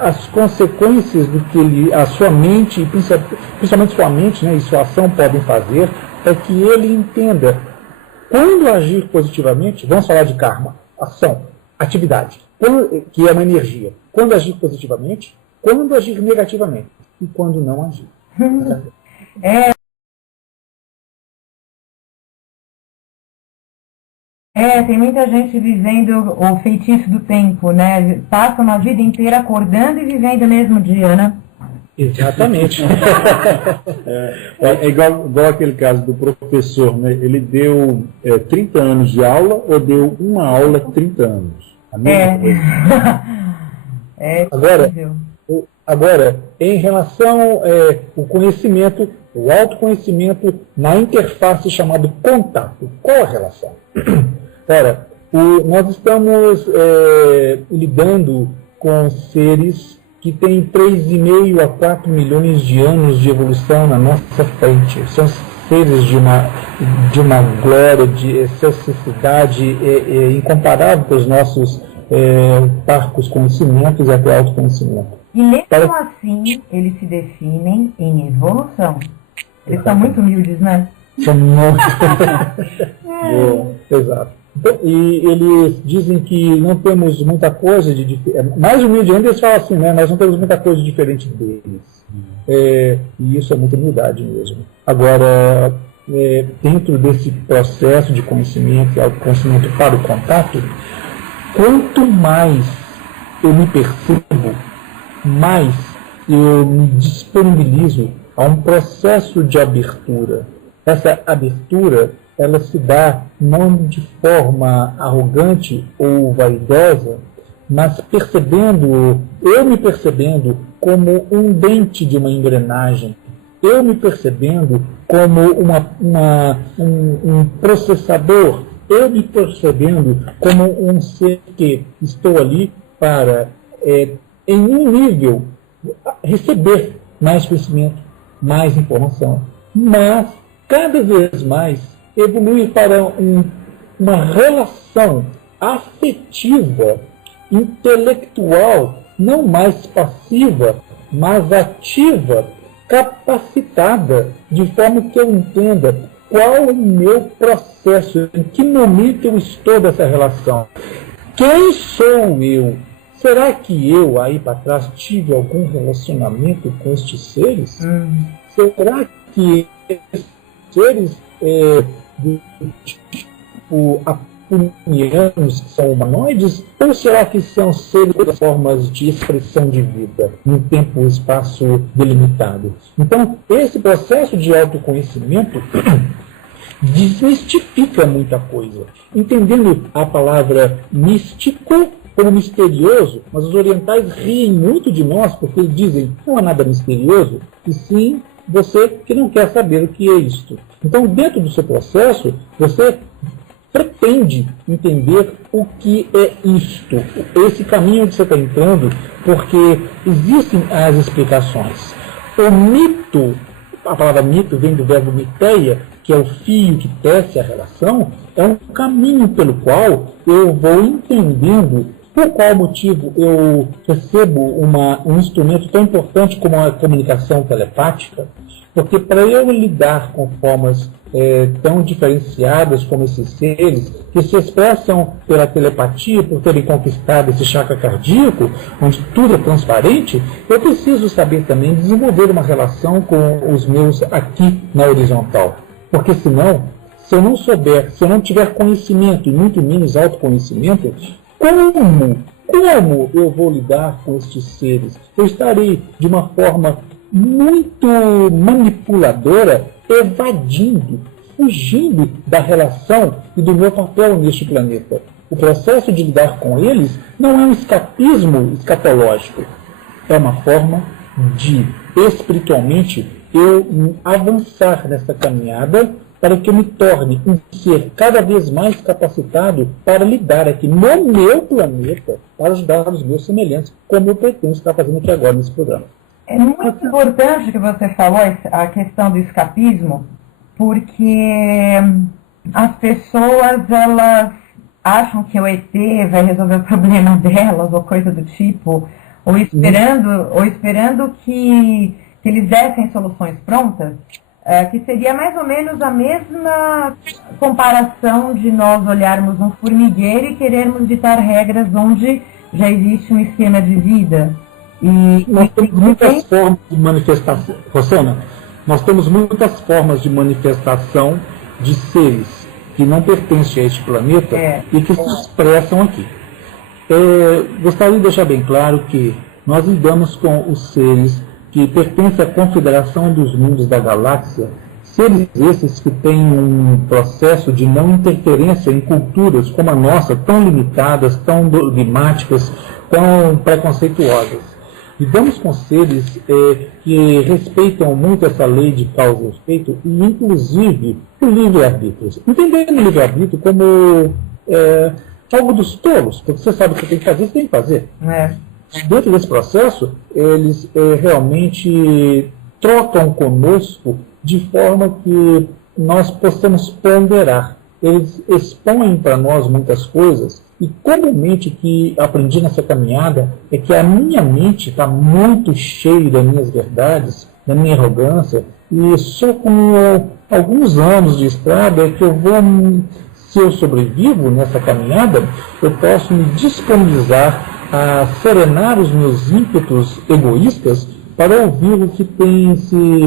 as consequências do que a sua mente, principalmente sua mente, né, e sua ação podem fazer, para que ele entenda quando agir positivamente. Vamos falar de karma, ação, atividade, que é uma energia. Quando agir positivamente, quando agir negativamente e quando não agir. Tem muita gente vivendo o feitiço do tempo, né? Passa uma vida inteira acordando e vivendo o mesmo dia, né? Exatamente. É igual aquele caso do professor, né? Ele deu 30 anos de aula ou deu uma aula 30 anos? A mesma coisa. Agora, em relação ao conhecimento, o autoconhecimento na interface chamado contato, qual a relação? Ora, nós estamos lidando com seres que têm 3,5 a 4 milhões de anos de evolução na nossa frente. São seres de uma glória, de excessividade incomparável com os nossos parcos conhecimentos e até autoconhecimento. E mesmo assim, eles se definem em evolução. Eles são muito humildes, né? São muito... Exato. E eles dizem que não temos muita coisa de diferente. Mais humilde ainda, eles falam assim, né? Nós não temos muita coisa diferente deles. E isso é muita humildade mesmo. Agora, dentro desse processo de conhecimento e autoconhecimento para o contato, quanto mais eu me percebo, mais eu me disponibilizo a um processo de abertura. Essa abertura, ela se dá não de forma arrogante ou vaidosa, mas eu me percebendo como um dente de uma engrenagem, eu me percebendo como um processador, eu me percebendo como um ser que estou ali para, em um nível, receber mais conhecimento, mais informação, mas cada vez mais evoluir para uma relação afetiva, intelectual, não mais passiva, mas ativa, capacitada, de forma que eu entenda qual é o meu processo, em que momento eu estou dessa relação. Quem sou eu? Será que eu, aí para trás, tive algum relacionamento com estes seres? Será que esses seres do tipo apunianos, que são humanoides? Ou será que são seres de formas de expressão de vida, em tempo e espaço delimitado? Então, esse processo de autoconhecimento desmistifica muita coisa. Entendendo a palavra místico como misterioso, mas os orientais riem muito de nós porque eles dizem não há nada misterioso, e sim você que não quer saber o que é isto. Então, dentro do seu processo, você pretende entender o que é isto, esse caminho que você está entrando, porque existem as explicações. O mito, a palavra mito vem do verbo miteia, que é o fio que tece a relação, é um caminho pelo qual eu vou entendendo por qual motivo eu recebo um instrumento tão importante como a comunicação telepática, porque para eu lidar com formas tão diferenciadas como esses seres, que se expressam pela telepatia, por terem conquistado esse chakra cardíaco, onde tudo é transparente, eu preciso saber também desenvolver uma relação com os meus aqui na horizontal. Porque senão, se eu não souber, se eu não tiver conhecimento, e muito menos autoconhecimento, como eu vou lidar com estes seres? Eu estarei de uma forma muito manipuladora, evadindo, fugindo da relação e do meu papel neste planeta. O processo de lidar com eles não é um escapismo escatológico, é uma forma de, espiritualmente, eu avançar nessa caminhada para que eu me torne um ser cada vez mais capacitado para lidar aqui no meu planeta, para ajudar os meus semelhantes, como eu pretendo estar fazendo aqui agora nesse programa. É muito importante que você falou a questão do escapismo, porque as pessoas, elas acham que o ET vai resolver o problema delas, ou coisa do tipo, ou esperando que eles dessem soluções prontas, que seria mais ou menos a mesma comparação de nós olharmos um formigueiro e querermos ditar regras onde já existe um esquema de vida. E nós temos muitas formas de manifestação. Rosana, nós temos muitas formas de manifestação de seres que não pertencem a este planeta e que se expressam aqui. Gostaria de deixar bem claro que nós lidamos com os seres que pertencem à Confederação dos Mundos da Galáxia, seres esses que têm um processo de não interferência em culturas como a nossa, tão limitadas, tão dogmáticas, tão preconceituosas. Lidamos com seres que respeitam muito essa lei de causa e efeito e, inclusive, o livre-arbítrio. Entendendo o livre-arbítrio como algo dos tolos, porque você sabe o que você tem que fazer, você tem que fazer. Dentro desse processo, eles realmente trocam conosco de forma que nós possamos ponderar. Eles expõem para nós muitas coisas e comumente que aprendi nessa caminhada é que a minha mente está muito cheia das minhas verdades, da minha arrogância, e só com alguns anos de estrada é que eu vou, se eu sobrevivo nessa caminhada, eu posso me disponibilizar a serenar os meus ímpetos egoístas para ouvir o que tem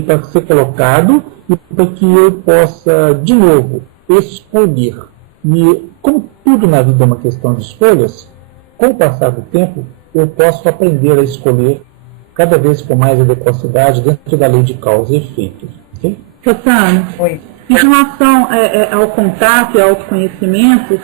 para ser colocado e para que eu possa, de novo, escolher. E como tudo na vida é uma questão de escolhas, com o passar do tempo, eu posso aprender a escolher cada vez com mais adequacidade dentro da lei de causa e efeito. Okay? Rosana, em relação ao contato e ao autoconhecimento,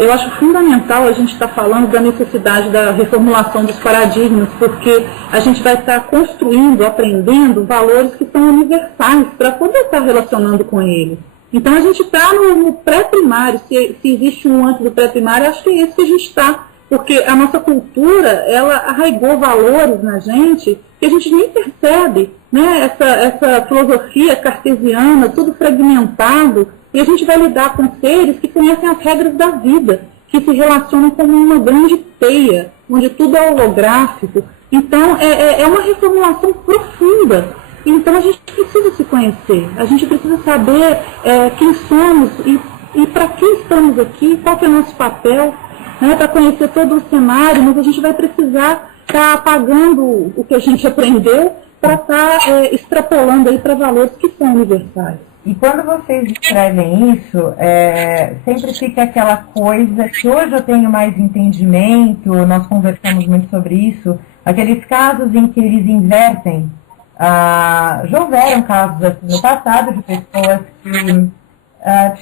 eu acho fundamental a gente estar falando da necessidade da reformulação dos paradigmas, porque a gente vai estar construindo, aprendendo valores que são universais para poder estar relacionando com eles. Então a gente está no pré-primário, se existe um antes do pré-primário, acho que é esse que a gente está, porque a nossa cultura, ela arraigou valores na gente que a gente nem percebe, né? Essa filosofia cartesiana, tudo fragmentado, E a gente vai lidar com seres que conhecem as regras da vida, que se relacionam como uma grande teia, onde tudo é holográfico. Então, é uma reformulação profunda. Então, a gente precisa se conhecer, a gente precisa saber quem somos e para que estamos aqui, qual que é o nosso papel, né, para conhecer todo o cenário, mas a gente vai precisar estar apagando o que a gente aprendeu para estar extrapolando aí para valores que são universais. E quando vocês escrevem isso, sempre fica aquela coisa que hoje eu tenho mais entendimento, nós conversamos muito sobre isso, aqueles casos em que eles invertem. Já houveram casos assim, no passado de pessoas que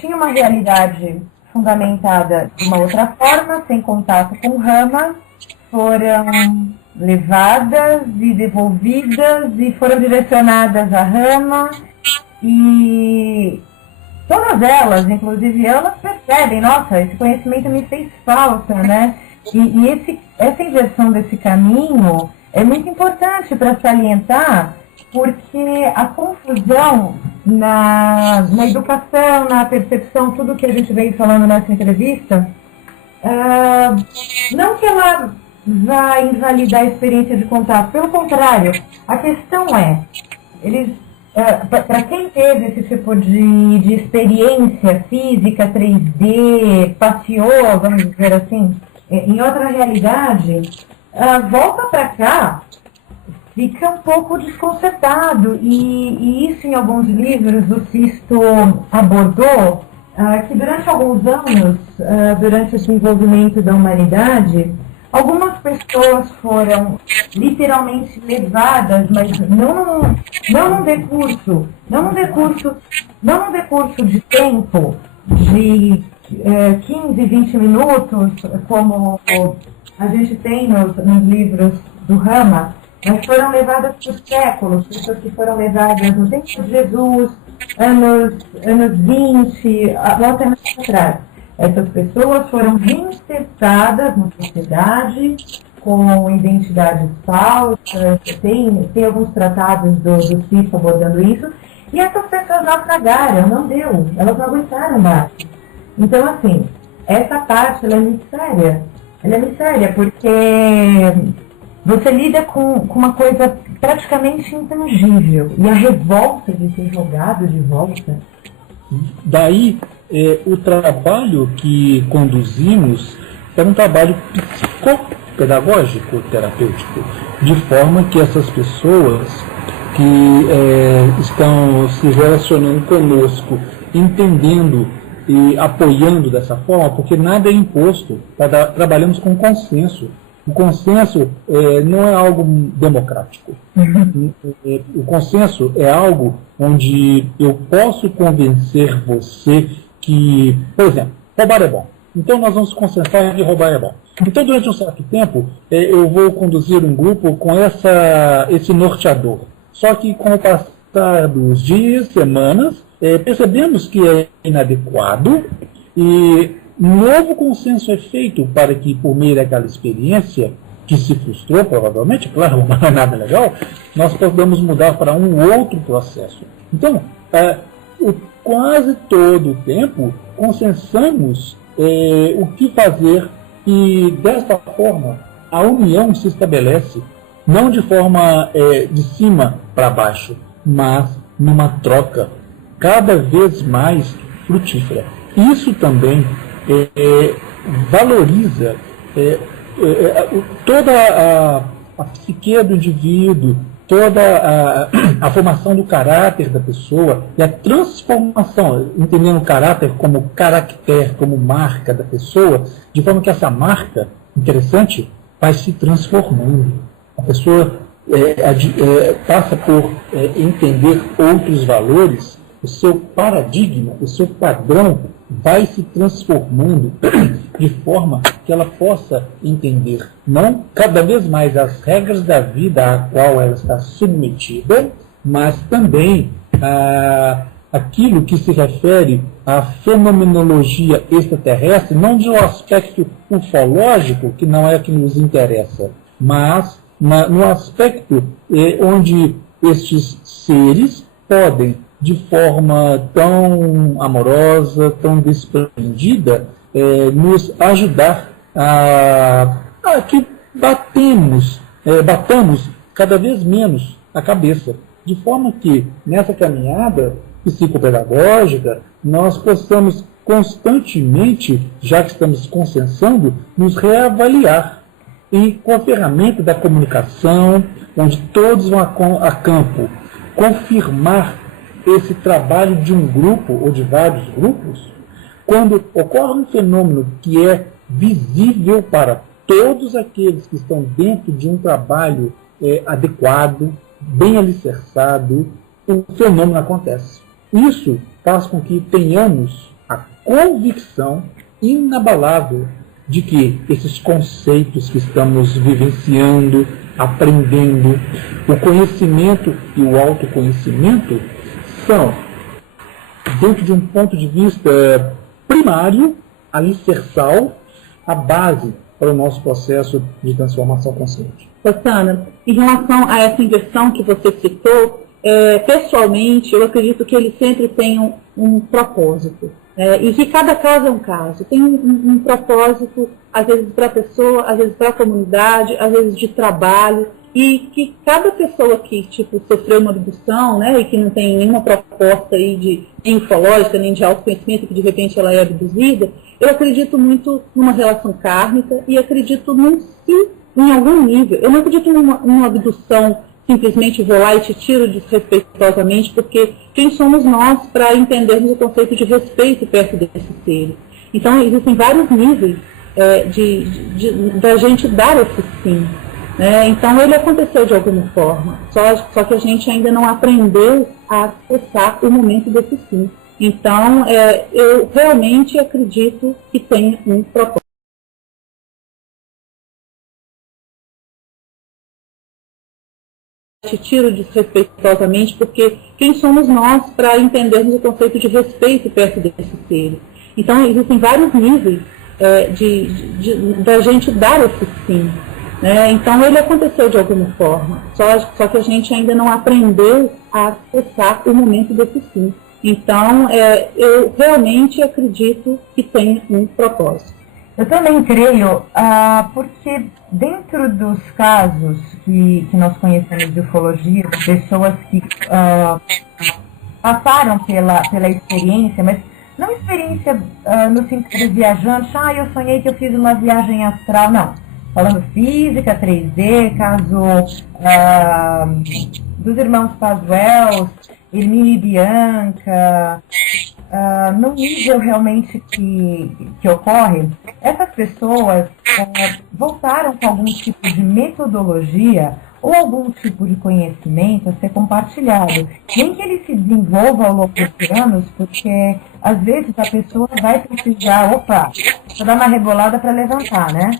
tinham uma realidade fundamentada de uma outra forma, sem contato com Rama, foram levadas e devolvidas e foram direcionadas à Rama. E todas elas, inclusive elas, percebem, nossa, esse conhecimento me fez falta, né? E essa inversão desse caminho é muito importante para salientar, porque a confusão na educação, na percepção, tudo que a gente veio falando nessa entrevista, não que ela vai invalidar a experiência de contato, pelo contrário, a questão eles... para quem teve esse tipo de experiência física, 3D, passeou, vamos dizer assim, em outra realidade, volta para cá, fica um pouco desconcertado. E isso em alguns livros o Sisto abordou, que durante alguns anos, durante o desenvolvimento da humanidade, algumas pessoas foram literalmente levadas, mas não num decurso de tempo de 15, 20 minutos, como a gente tem nos livros do Rama, mas foram levadas por séculos, pessoas que foram levadas no tempo de Jesus, anos 20, volta mais atrás. Essas pessoas foram reinsertadas na sociedade com identidades falsas, tem alguns tratados do CIF abordando isso, e essas pessoas naufragaram, não deu, elas não aguentaram mais. Então, assim, essa parte ela é muito séria, porque você lida com uma coisa praticamente intangível, e a revolta de ser jogado de volta. Daí, o trabalho que conduzimos é um trabalho psicopedagógico, terapêutico, de forma que essas pessoas que estão se relacionando conosco, entendendo e apoiando dessa forma, porque nada é imposto, trabalhamos com consenso. O consenso não é algo democrático. O consenso é algo onde eu posso convencer você que, por exemplo, roubar é bom. Então nós vamos concentrar em roubar é bom. Então durante um certo tempo eu vou conduzir um grupo com esse norteador. Só que com o passar dos dias, semanas, percebemos que é inadequado e novo consenso é feito para que, por meio daquela experiência, que se frustrou provavelmente, claro, não é nada legal, nós podemos mudar para um outro processo. Então, quase todo o tempo, consensamos o que fazer e, desta forma, a união se estabelece, não de forma de cima para baixo, mas numa troca cada vez mais frutífera. Isso também valoriza toda a psique do indivíduo, toda a formação do caráter da pessoa e a transformação, entendendo o caráter como caractere, como marca da pessoa, de forma que essa marca, interessante, vai se transformando. A pessoa passa por entender outros valores, o seu paradigma, o seu padrão vai se transformando de forma que ela possa entender não cada vez mais as regras da vida a qual ela está submetida, mas também aquilo que se refere à fenomenologia extraterrestre, não de um aspecto ufológico, que não é o que nos interessa, mas no aspecto onde estes seres podem de forma tão amorosa, tão desprendida, nos ajudar a que batamos cada vez menos a cabeça, de forma que nessa caminhada psicopedagógica nós possamos constantemente, já que estamos consensando, nos reavaliar. E com a ferramenta da comunicação, onde todos vão a campo, confirmar esse trabalho de um grupo ou de vários grupos, quando ocorre um fenômeno que é visível para todos aqueles que estão dentro de um trabalho adequado, bem alicerçado, o fenômeno acontece. Isso faz com que tenhamos a convicção inabalável de que esses conceitos que estamos vivenciando, aprendendo, o conhecimento e o autoconhecimento são, dentro de um ponto de vista primário, alicerçal, a base para o nosso processo de transformação consciente. Rosana, em relação a essa inversão que você citou, pessoalmente, eu acredito que eles sempre tenham um propósito. E que cada caso é um caso. Tem um propósito, às vezes para a pessoa, às vezes para a comunidade, às vezes de trabalho. E que cada pessoa que sofreu uma abdução, né, e que não tem nenhuma proposta aí nem ufológica, nem de autoconhecimento, que de repente ela é abduzida, eu acredito muito numa relação kármica e acredito num sim, em algum nível. Eu não acredito numa abdução, simplesmente vou lá e te tiro desrespeitosamente, porque quem somos nós para entendermos o conceito de respeito perto desse ser? Então, existem vários níveis da gente dar esse sim. Então, ele aconteceu de alguma forma, só que a gente ainda não aprendeu a acessar o momento desse sim. Então, eu realmente acredito que tem um propósito. Te tiro desrespeitosamente, porque quem somos nós para entendermos o conceito de respeito perto desse ser? Então, existem vários níveis da gente dar esse sim. Então, ele aconteceu de alguma forma, só que a gente ainda não aprendeu a acessar o momento desse sim. Então, eu realmente acredito que tem um propósito. Eu também creio, porque dentro dos casos que nós conhecemos de ufologia, pessoas que passaram pela experiência, mas não experiência no sentido de viajante, eu sonhei que eu fiz uma viagem astral, não. Falando física, 3D, caso dos irmãos Pazuello, Hermínio e Bianca, no nível realmente que ocorre, essas pessoas voltaram com algum tipo de metodologia ou algum tipo de conhecimento a ser compartilhado. Nem que ele se desenvolva ao longo dos anos, porque às vezes a pessoa vai precisar, vou dar uma rebolada para levantar, né?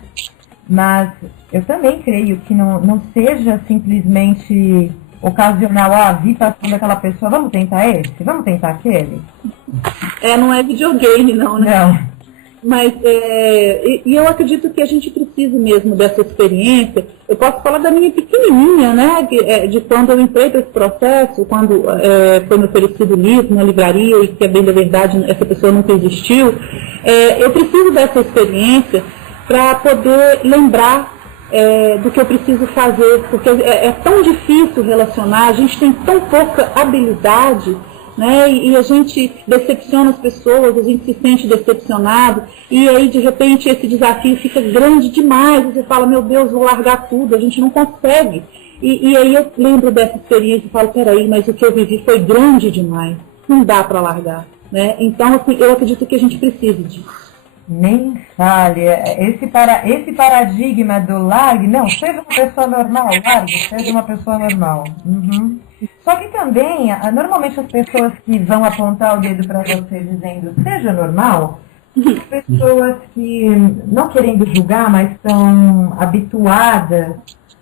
Mas eu também creio que não seja simplesmente ocasional, vi passando aquela pessoa, vamos tentar esse, vamos tentar aquele. Não é videogame, não, né? Não. Mas, e eu acredito que a gente precisa mesmo dessa experiência. Eu posso falar da minha pequenininha, né, de quando eu entrei para esse processo, quando foi me oferecido o livro na livraria e que, a bem da verdade, essa pessoa nunca existiu. Eu preciso dessa experiência para poder lembrar do que eu preciso fazer, porque é tão difícil relacionar, a gente tem tão pouca habilidade, né, e a gente decepciona as pessoas, a gente se sente decepcionado, e aí de repente esse desafio fica grande demais, você fala, meu Deus, vou largar tudo, a gente não consegue. E aí eu lembro dessa experiência e falo, peraí, mas o que eu vivi foi grande demais, não dá para largar. Né? Então, assim, eu acredito que a gente precisa disso. Nem fale, esse paradigma do largue, não, seja uma pessoa normal, largue, seja uma pessoa normal. Uhum. Só que também, normalmente as pessoas que vão apontar o dedo para você dizendo, seja normal, pessoas que, não querendo julgar, mas estão habituadas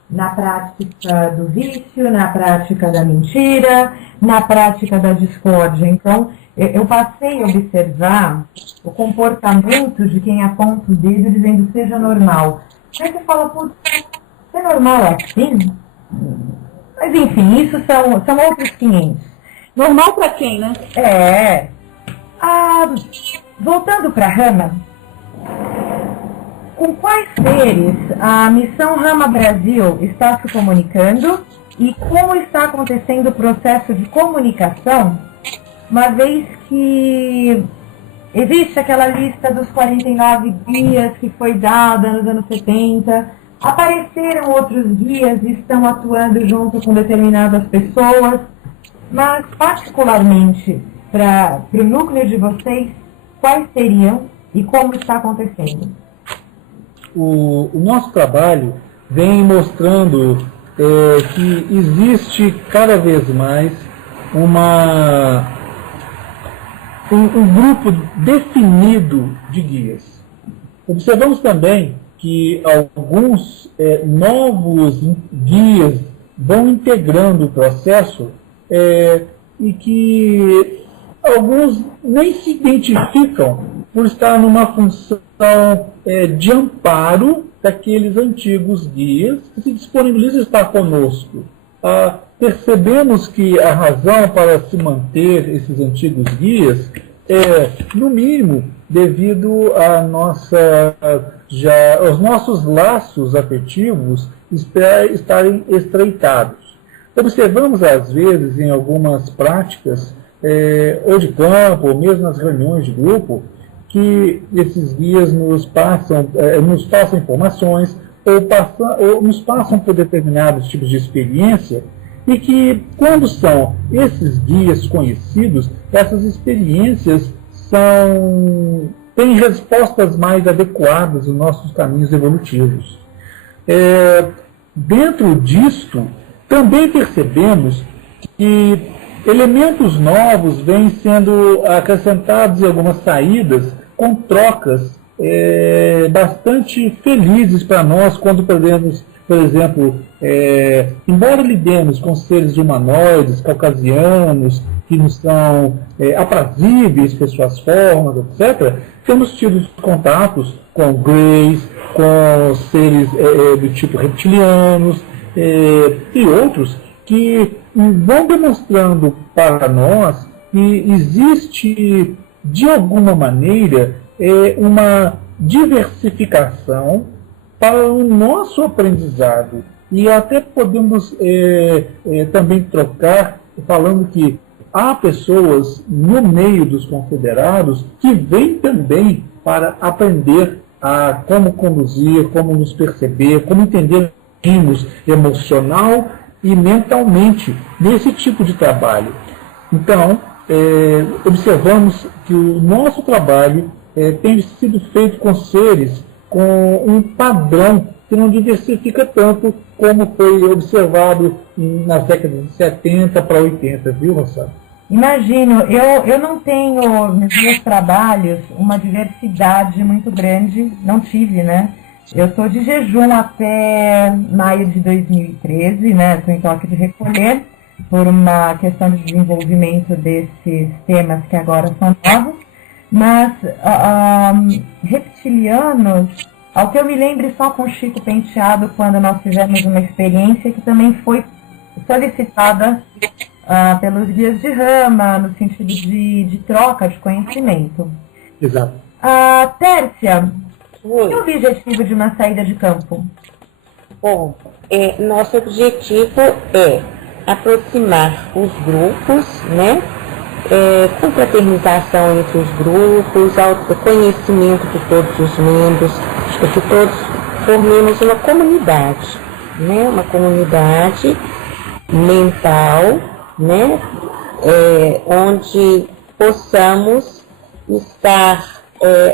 na prática do vício, na prática da mentira, na prática da discórdia. Então, eu passei a observar o comportamento de quem aponta o dedo dizendo seja normal. Aí você fala, putz, é normal assim? Mas enfim, isso são outros 500. Normal para quem, né? Voltando para a Rama, com quais seres a Missão Rama Brasil está se comunicando e como está acontecendo o processo de comunicação, uma vez que existe aquela lista dos 49 guias que foi dada nos anos 70, apareceram outros guias e estão atuando junto com determinadas pessoas, mas particularmente para o núcleo de vocês, quais seriam e como está acontecendo? O nosso trabalho vem mostrando que existe cada vez mais um grupo definido de guias. Observamos também que alguns novos guias vão integrando o processo e que alguns nem se identificam por estar numa função de amparo daqueles antigos guias que se disponibilizam a estar conosco. Percebemos que a razão para se manter esses antigos guias é, no mínimo, devido aos nossos laços afetivos estarem estreitados. Observamos, às vezes, em algumas práticas, ou de campo, ou mesmo nas reuniões de grupo, que esses guias nos passam informações ou nos passam por determinados tipos de experiência e que, quando são esses guias conhecidos, essas experiências têm respostas mais adequadas aos nossos caminhos evolutivos. Dentro disto, também percebemos que elementos novos vêm sendo acrescentados em algumas saídas com trocas bastante felizes para nós quando podemos, por exemplo, embora lidemos com seres humanoides, caucasianos, que nos são aprazíveis por suas formas, etc., temos tido contatos com greys, com seres do tipo reptilianos e outros que vão demonstrando para nós que existe, de alguma maneira, uma diversificação para o nosso aprendizado. E até podemos também trocar, falando que há pessoas no meio dos confederados que vêm também para aprender a como conduzir, como nos perceber, como entender emocional e mentalmente nesse tipo de trabalho. Então, observamos que o nosso trabalho tem sido feito com seres com um padrão que não diversifica tanto como foi observado nas décadas de 70 para 80, viu, Rossana? Imagino, eu não tenho nos meus trabalhos uma diversidade muito grande, não tive, né? Eu estou de jejum até maio de 2013, né? Estou em toque de recolher por uma questão de desenvolvimento desses temas que agora são novos. Mas reptilianos, ao que eu me lembro só com Chico Penteado, quando nós fizemos uma experiência que também foi solicitada pelos guias de Rama, no sentido de troca de conhecimento. Exato. Tércia, qual é o objetivo de uma saída de campo? Bom, nosso objetivo é aproximar os grupos, né? Confraternização entre os grupos, autoconhecimento de todos os membros, para que todos formemos uma comunidade, né? Uma comunidade mental, né? Onde possamos estar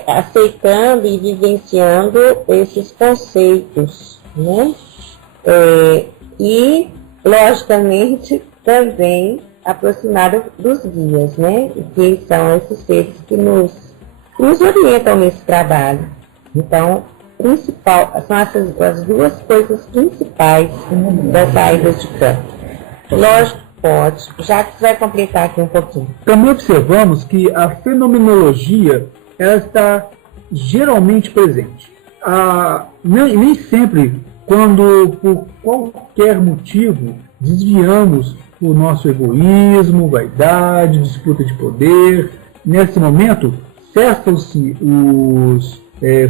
aceitando e vivenciando esses conceitos, né? E, logicamente, também aproximar dos guias, né? Que são esses seres que nos orientam nesse trabalho. Então, são as duas coisas principais das saídas de campo. Lógico, pode. Já que você vai completar aqui um pouquinho. Também observamos que a fenomenologia ela está geralmente presente. Nem sempre, quando por qualquer motivo desviamos o nosso egoísmo, vaidade, disputa de poder. Nesse momento, cessam-se os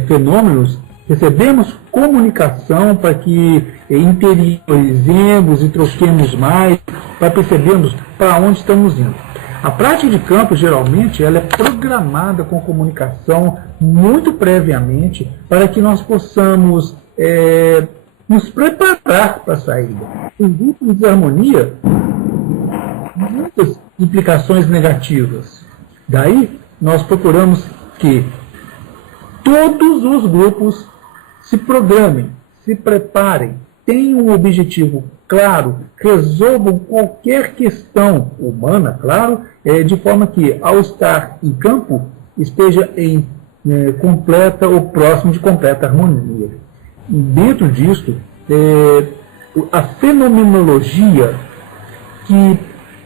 fenômenos, recebemos comunicação para que interiorizemos e troquemos mais, para percebermos para onde estamos indo. A prática de campo, geralmente, ela é programada com comunicação muito previamente para que nós possamos nos preparar para a saída. Em grupo de desarmonia, muitas implicações negativas. Daí, nós procuramos que todos os grupos se programem, se preparem, tenham um objetivo claro, resolvam qualquer questão humana, claro, de forma que, ao estar em campo, esteja em completa ou próximo de completa harmonia. Dentro disto, a fenomenologia, que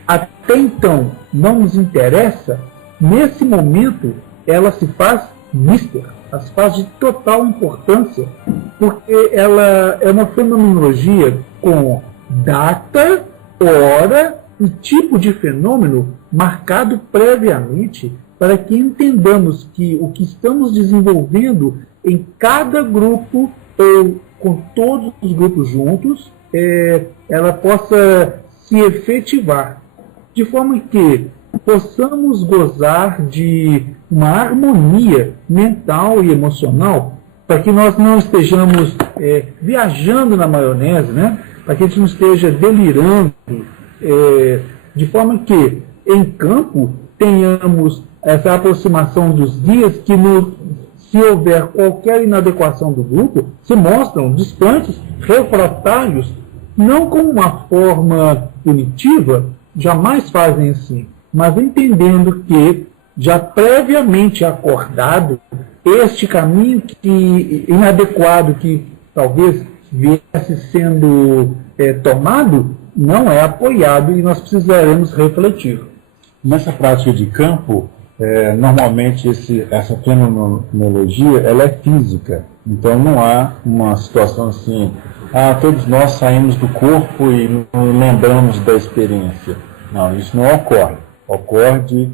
até então não nos interessa, nesse momento ela se faz mística, ela se faz de total importância, porque ela é uma fenomenologia com data, hora e tipo de fenômeno marcado previamente para que entendamos que o que estamos desenvolvendo em cada grupo ou com todos os grupos juntos, ela possa se efetivar, de forma que possamos gozar de uma harmonia mental e emocional, para que nós não estejamos viajando na maionese, né? Para que a gente não esteja delirando, de forma que em campo tenhamos essa aproximação dos dias que, se houver qualquer inadequação do grupo, se mostram distantes, refratários, não como uma forma punitiva, jamais fazem assim, mas entendendo que, já previamente acordado, este caminho inadequado que talvez viesse sendo tomado, não é apoiado e nós precisaremos refletir. Nessa prática de campo, normalmente essa fenomenologia ela é física, então não há uma situação assim, todos nós saímos do corpo e não lembramos da experiência. Não, isso não ocorre. Ocorre de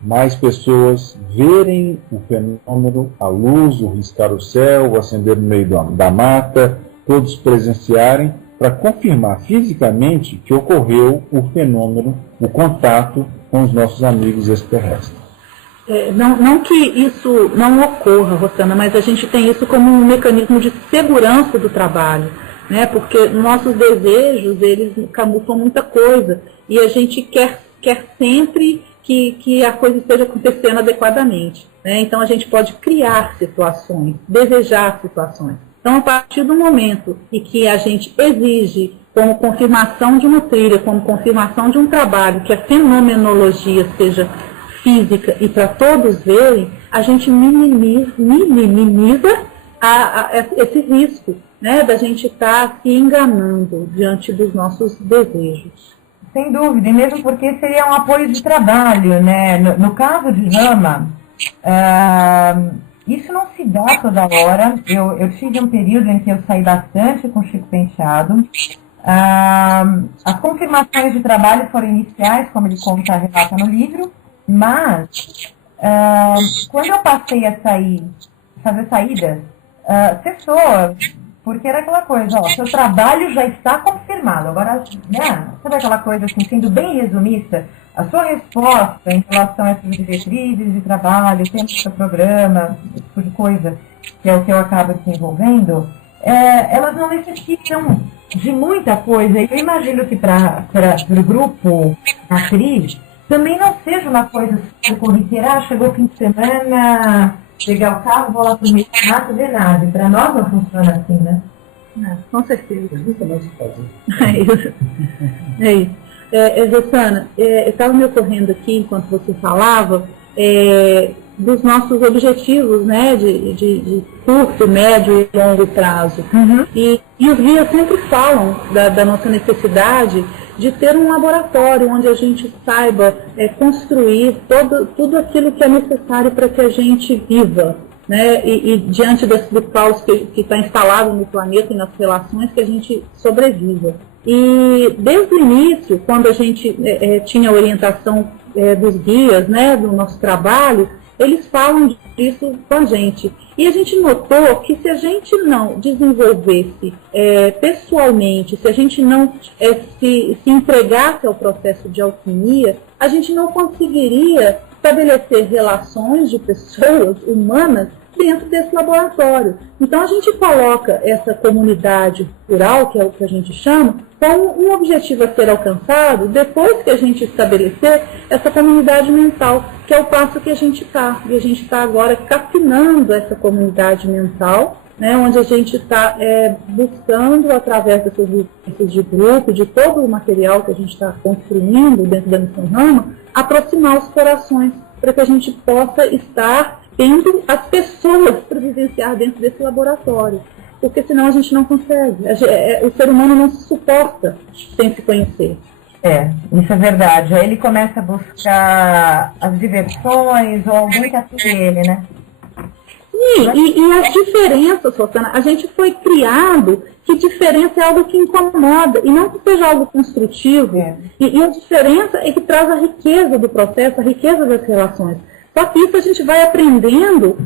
mais pessoas verem o fenômeno, a luz, o riscar o céu, o acender no meio da mata, todos presenciarem, para confirmar fisicamente que ocorreu o fenômeno, o contato com os nossos amigos extraterrestres. Não que isso não ocorra, Rosana, mas a gente tem isso como um mecanismo de segurança do trabalho, né? Porque nossos desejos, eles camuflam muita coisa, e a gente quer sempre que a coisa esteja acontecendo adequadamente, né? Então a gente pode criar situações, desejar situações. Então, a partir do momento em que a gente exige como confirmação de uma trilha, como confirmação de um trabalho, que a fenomenologia seja física e para todos verem, a gente minimiza esse risco, né, da gente estar se enganando diante dos nossos desejos. Sem dúvida, e mesmo porque seria um apoio de trabalho, né? No caso de Rama, isso não se dá toda hora. Eu tive um período em que eu saí bastante com Chico Penteado. As confirmações de trabalho foram iniciais, como ele relata no livro, mas quando eu passei a fazer saídas, cessou, porque era aquela coisa, seu trabalho já está confirmado. Agora, sabe aquela coisa assim, sendo bem resumista, a sua resposta em relação a essas diretrizes de trabalho, tempo do seu programa, esse tipo de coisa, que é o que eu acabo desenvolvendo, elas não necessitam de muita coisa. Eu imagino que para o grupo atriz também não seja uma coisa corriqueira, chegou o fim de semana, pegar o carro, vou lá para o meio do mato, ver nada. Para nós não funciona assim, né? Com certeza. Nunca mais se faz. É isso. Rosana, estava me ocorrendo aqui, enquanto você falava, dos nossos objetivos, né, de curto, médio e longo prazo. Uhum. E os guias sempre falam da nossa necessidade de ter um laboratório onde a gente saiba construir tudo aquilo que é necessário para que a gente viva, né, e diante do caos que está instalado no planeta e nas relações, que a gente sobreviva. E desde o início, quando a gente tinha a orientação dos guias, né, do nosso trabalho, eles falam disso com a gente. E a gente notou que se a gente não desenvolvesse pessoalmente, se a gente não se entregasse ao processo de alquimia, a gente não conseguiria estabelecer relações de pessoas humanas dentro desse laboratório. Então a gente coloca essa comunidade rural, que é o que a gente chama, como um objetivo a ser alcançado depois que a gente estabelecer essa comunidade mental, que é o passo que a gente está. E a gente está agora capinando essa comunidade mental, né, onde a gente está buscando, através dessas vivências de grupo, de todo o material que a gente está construindo dentro da Missão Rama, aproximar os corações, para que a gente possa estar tendo as pessoas para vivenciar dentro desse laboratório. Porque senão a gente não consegue. O ser humano não se suporta sem se conhecer. Isso é verdade. Aí ele começa a buscar as diversões ou alguém que atire ele, né? Sim, e as diferenças, Rosana, a gente foi criado que diferença é algo que incomoda, e não que seja algo construtivo. E a diferença é que traz a riqueza do processo, a riqueza das relações. Só que isso a gente vai aprendendo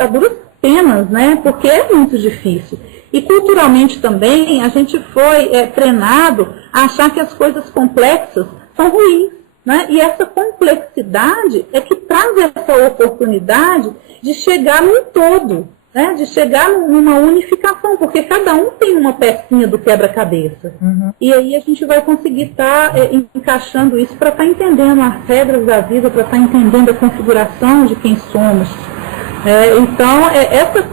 a duras penas, né? Porque é muito difícil. E culturalmente também a gente foi treinado a achar que as coisas complexas são ruins, né? E essa complexidade é que traz essa oportunidade de chegar num todo, né? De chegar numa unificação, porque cada um tem uma pecinha do quebra-cabeça. Uhum. E aí a gente vai conseguir estar encaixando isso para estar entendendo as regras da vida, para estar entendendo a configuração de quem somos. Então,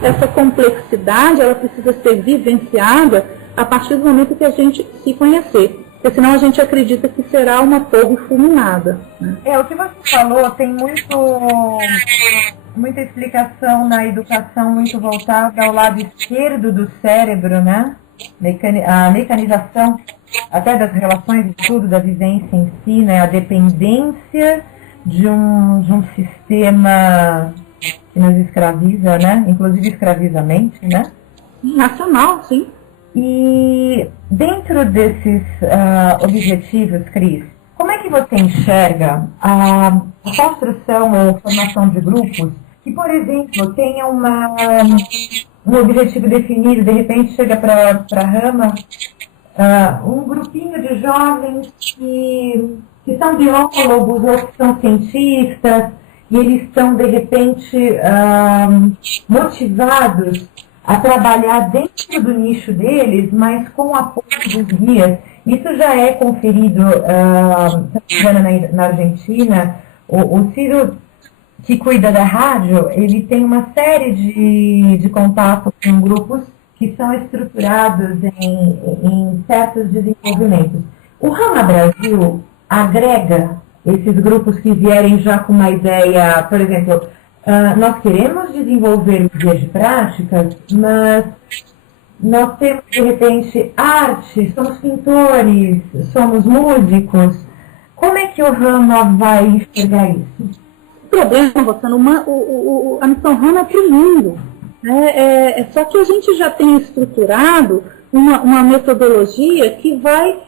essa complexidade, ela precisa ser vivenciada a partir do momento que a gente se conhecer. Porque senão a gente acredita que será uma torre fulminada. Né? O que você falou tem muita explicação na educação, muito voltada ao lado esquerdo do cérebro, né? A mecanização até das relações de tudo, da vivência em si, né? A dependência de um sistema que nos escraviza, né? Inclusive escravizamente, né? Racional, sim. E dentro desses objetivos, Cris, como é que você enxerga a construção ou formação de grupos que, por exemplo, tenham um objetivo definido, de repente chega para a Rama um grupinho de jovens que são biólogos ou que são cientistas, e eles estão, de repente, motivados a trabalhar dentro do nicho deles, mas com o apoio dos guias. Isso já é conferido na Argentina. O Ciro, que cuida da rádio, ele tem uma série de contatos com grupos que são estruturados em certos desenvolvimentos. O Rama Brasil agrega esses grupos que vierem já com uma ideia, por exemplo, nós queremos desenvolver guias de práticas, mas nós temos, de repente, arte, somos pintores, somos músicos. Como é que o Rama vai enxergar isso? O problema, Rosana, a Missão Rama é tremendo. Só que a gente já tem estruturado uma metodologia que vai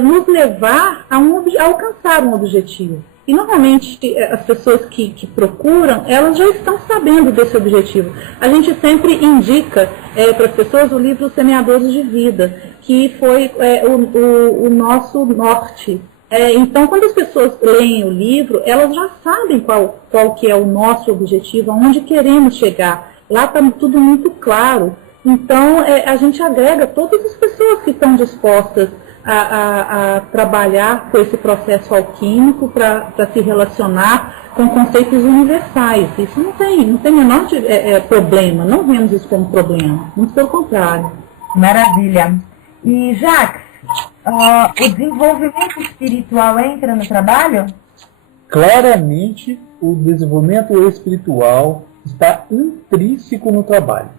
nos levar a alcançar um objetivo. E normalmente as pessoas que procuram, elas já estão sabendo desse objetivo. A gente sempre indica para as pessoas o livro Semeadores de Vida, que foi o nosso norte. Então, quando as pessoas leem o livro, elas já sabem qual que é o nosso objetivo, aonde queremos chegar. Lá está tudo muito claro. Então, a gente agrega todas as pessoas que estão dispostas a trabalhar com esse processo alquímico para se relacionar com conceitos universais. Isso não tem menor problema, não vemos isso como problema, muito pelo contrário. Maravilha. E, Jacques, o desenvolvimento espiritual entra no trabalho? Claramente, o desenvolvimento espiritual está intrínseco no trabalho.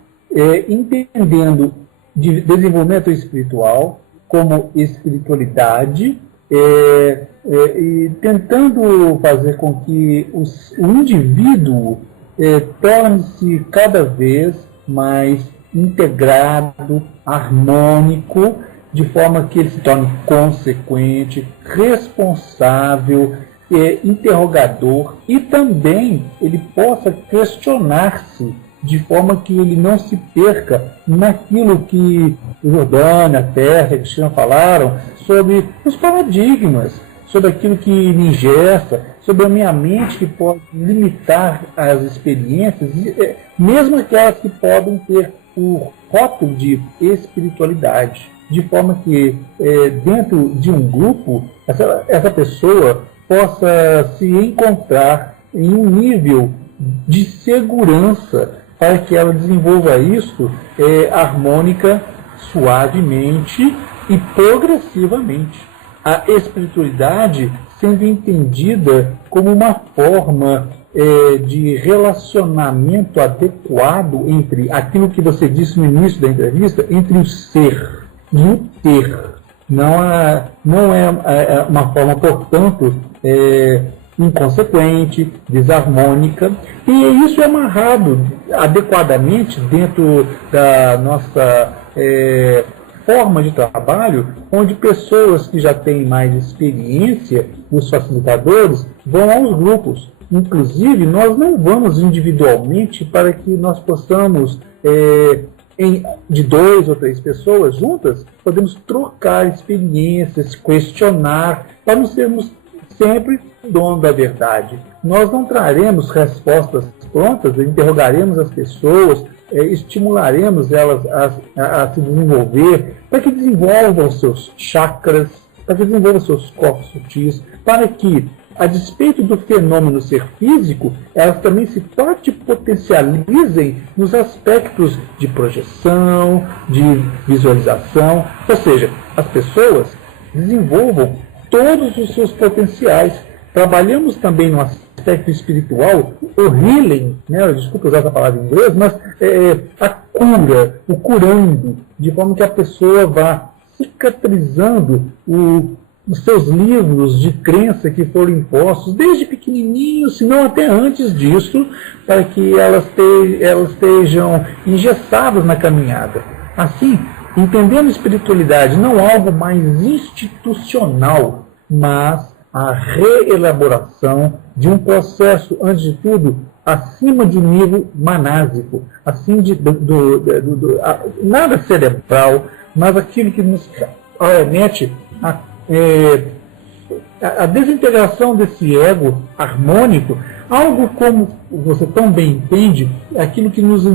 Entendendo desenvolvimento espiritual como espiritualidade e tentando fazer com que o indivíduo torne-se cada vez mais integrado, harmônico de forma que ele se torne consequente, responsável, interrogador, e também ele possa questionar-se de forma que ele não se perca naquilo que o Jordânia, a Terra, a Cristina falaram sobre os paradigmas, sobre aquilo que me ingessa, sobre a minha mente que pode limitar as experiências, mesmo aquelas que podem ter o rótulo de espiritualidade, de forma que dentro de um grupo essa pessoa possa se encontrar em um nível de segurança para que ela desenvolva isso harmônica, suavemente e progressivamente. A espiritualidade sendo entendida como uma forma de relacionamento adequado entre aquilo que você disse no início da entrevista, entre o ser e o ter. Não é uma forma, portanto, inconsequente, desarmônica, e isso é amarrado adequadamente dentro da nossa forma de trabalho, onde pessoas que já têm mais experiência, os facilitadores, vão aos grupos. Inclusive, nós não vamos individualmente para que nós possamos, de 2 ou 3 pessoas juntas, podemos trocar experiências, questionar, para não sermos sempre dono da verdade. Nós não traremos respostas prontas, interrogaremos as pessoas, estimularemos elas a se desenvolver, para que desenvolvam seus chakras, para que desenvolvam seus corpos sutis, para que, a despeito do fenômeno ser físico, elas também se potencializem nos aspectos de projeção, de visualização, ou seja, as pessoas desenvolvam todos os seus potenciais. Trabalhamos também no aspecto espiritual, o healing, desculpa usar essa palavra em inglês, mas a cura, o curando, de forma que a pessoa vá cicatrizando os seus livros de crença que foram impostos, desde pequenininhos, se não até antes disso, para que elas estejam engessadas na caminhada. Assim, entendendo a espiritualidade não algo mais institucional, mas a reelaboração de um processo, antes de tudo, acima de um nível manásico, acima nada cerebral, mas aquilo que nos remete a desintegração desse ego harmônico, algo como você tão bem entende, aquilo que nos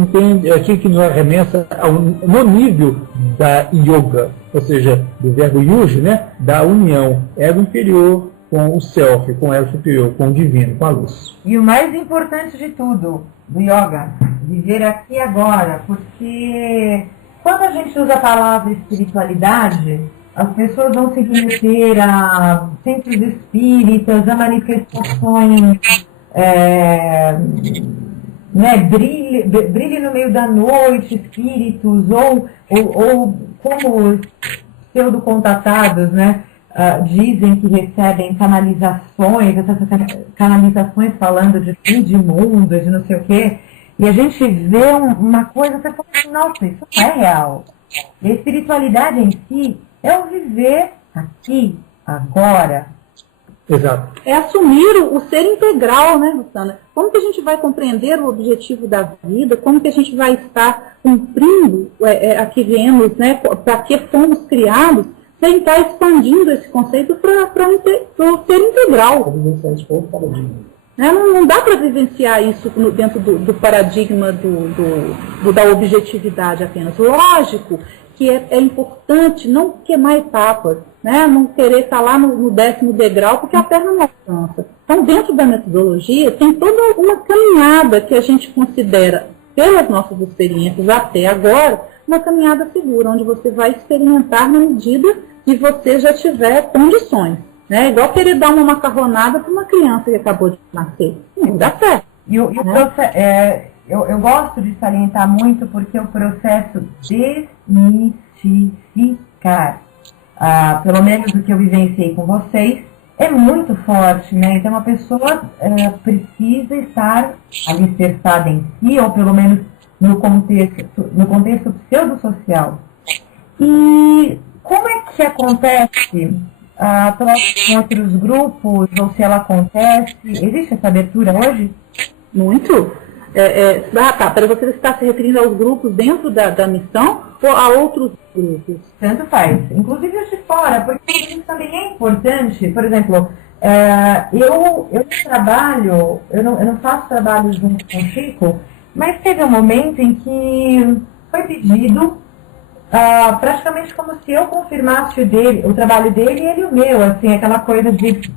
arremessa no nível da yoga, ou seja, do verbo yuji, da união, ego inferior com o self, com o ego superior, com o divino, com a luz. E o mais importante de tudo, do yoga, viver aqui e agora, porque quando a gente usa a palavra espiritualidade, as pessoas vão se remeter a centros espíritas, a manifestações, brilho no meio da noite, espíritos, ou como pseudo-contatados, dizem que recebem canalizações, essas canalizações falando de fim de mundo, de não sei o quê, e a gente vê uma coisa, você fala assim, nossa, isso não é real. E a espiritualidade em si é o viver aqui, agora. Exato. É assumir o ser integral, Rosana? Como que a gente vai compreender o objetivo da vida? Como que a gente vai estar cumprindo aqui viemos, para que fomos criados? Sem estar expandindo esse conceito para o ser integral. Não dá para vivenciar isso dentro do paradigma da objetividade apenas. Lógico que é importante não queimar etapas, não querer estar lá no 10º degrau, porque a perna não alcança. Então, dentro da metodologia, tem toda uma caminhada que a gente considera, pelas nossas experiências até agora, uma caminhada segura, onde você vai experimentar na medida que você já tiver condições. Igual querer dar uma macarronada para uma criança que acabou de nascer. Não dá certo. Eu gosto de salientar muito porque o processo desmistificar, pelo menos o que eu vivenciei com vocês, é muito forte, Então a pessoa precisa estar alicerçada em si, ou pelo menos no contexto pseudo-social. E como é que acontece a troca com outros grupos, ou se ela acontece? Existe essa abertura hoje? Muito. Para você está se referindo aos grupos dentro da missão ou a outros grupos? Tanto faz. Inclusive os de fora, porque isso também é importante. Por exemplo, eu trabalho, eu não faço trabalho junto com o Chico, mas teve um momento em que foi pedido praticamente como se eu confirmasse o trabalho dele e ele o meu, assim, aquela coisa de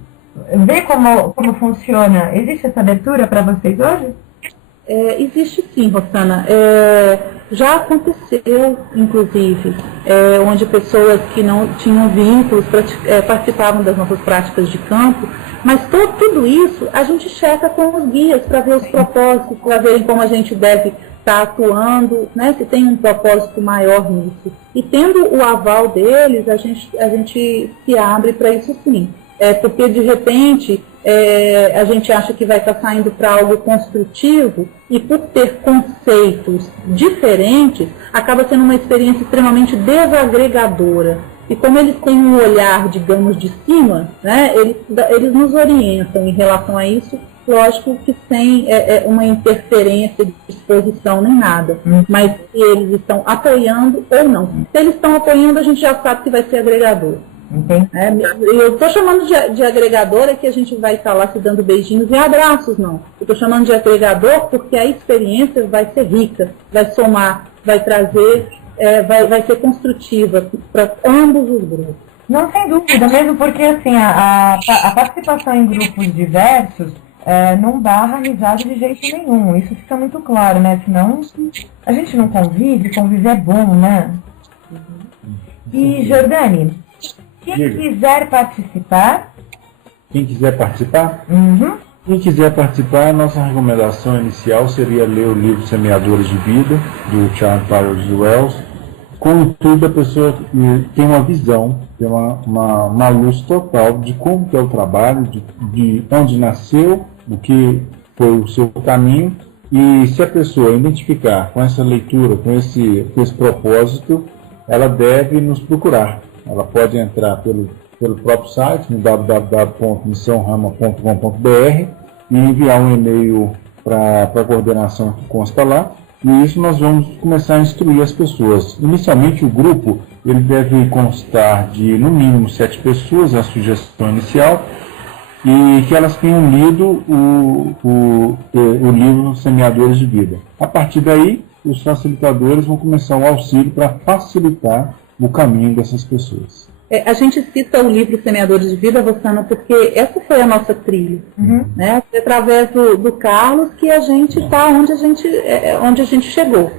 ver como funciona. Existe essa abertura para vocês hoje? Existe sim, Rosana. Já aconteceu, inclusive, onde pessoas que não tinham vínculos participavam das nossas práticas de campo, mas tudo isso a gente checa com os guias para ver os propósitos, para ver como a gente deve estar atuando, né, se tem um propósito maior nisso. E tendo o aval deles, a gente se abre para isso sim. Porque, de repente, a gente acha que vai estar saindo para algo construtivo e, por ter conceitos diferentes, acaba sendo uma experiência extremamente desagregadora. E como eles têm um olhar, digamos, de cima, né, eles nos orientam em relação a isso, lógico que sem uma interferência de disposição nem nada, mas se eles estão apoiando ou não. Se eles estão apoiando, a gente já sabe que vai ser agregador. Eu estou chamando de agregador é que a gente vai estar lá se dando beijinhos e abraços, não. Eu estou chamando de agregador porque a experiência vai ser rica, vai somar, vai trazer, vai ser construtiva para ambos os grupos. Não, sem dúvida, mesmo porque assim, a participação em grupos diversos não barra amizade de jeito nenhum. Isso fica muito claro, né? Senão a gente não convive, conviver é bom, né? E, Jordane, quem quiser participar... Quem quiser participar? Uhum. Quem quiser participar, a nossa recomendação inicial seria ler o livro Semeadores de Vida, do Charles Towers Wells. Contudo, a pessoa tem uma visão, tem uma luz total de como que é o trabalho, de onde nasceu, o que foi o seu caminho, e se a pessoa identificar com essa leitura, com esse propósito, ela deve nos procurar. Ela pode entrar pelo próprio site, no www.missãorama.com.br, e enviar um e-mail para a coordenação que consta lá. E isso nós vamos começar a instruir as pessoas. Inicialmente o grupo ele deve constar de no mínimo 7 pessoas, a sugestão inicial, e que elas tenham lido o livro Semeadores de Vida. A partir daí, os facilitadores vão começar o auxílio para facilitar o caminho dessas pessoas. A gente cita o livro Semeadores de Vida, Rosana, porque essa foi a nossa trilha. Né? Foi através do Carlos que a gente está onde a gente chegou.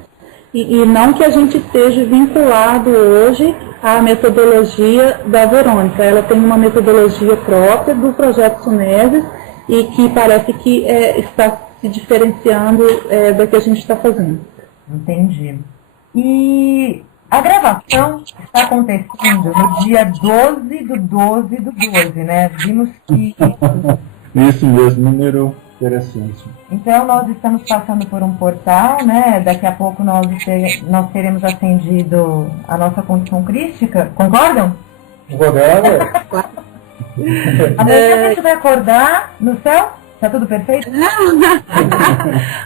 E não que a gente esteja vinculado hoje à metodologia da Verônica. Ela tem uma metodologia própria do Projeto Suneses e que parece que está se diferenciando da que a gente está fazendo. Entendi. E a gravação está acontecendo no dia 12 do 12 do 12, né? Vimos que... Esse mesmo número, interessante. Então, nós estamos passando por um portal, né? Daqui a pouco nós teremos atendido a nossa condição crística. Concordam? Concordam? Amanhã a gente vai acordar no céu? Está tudo perfeito?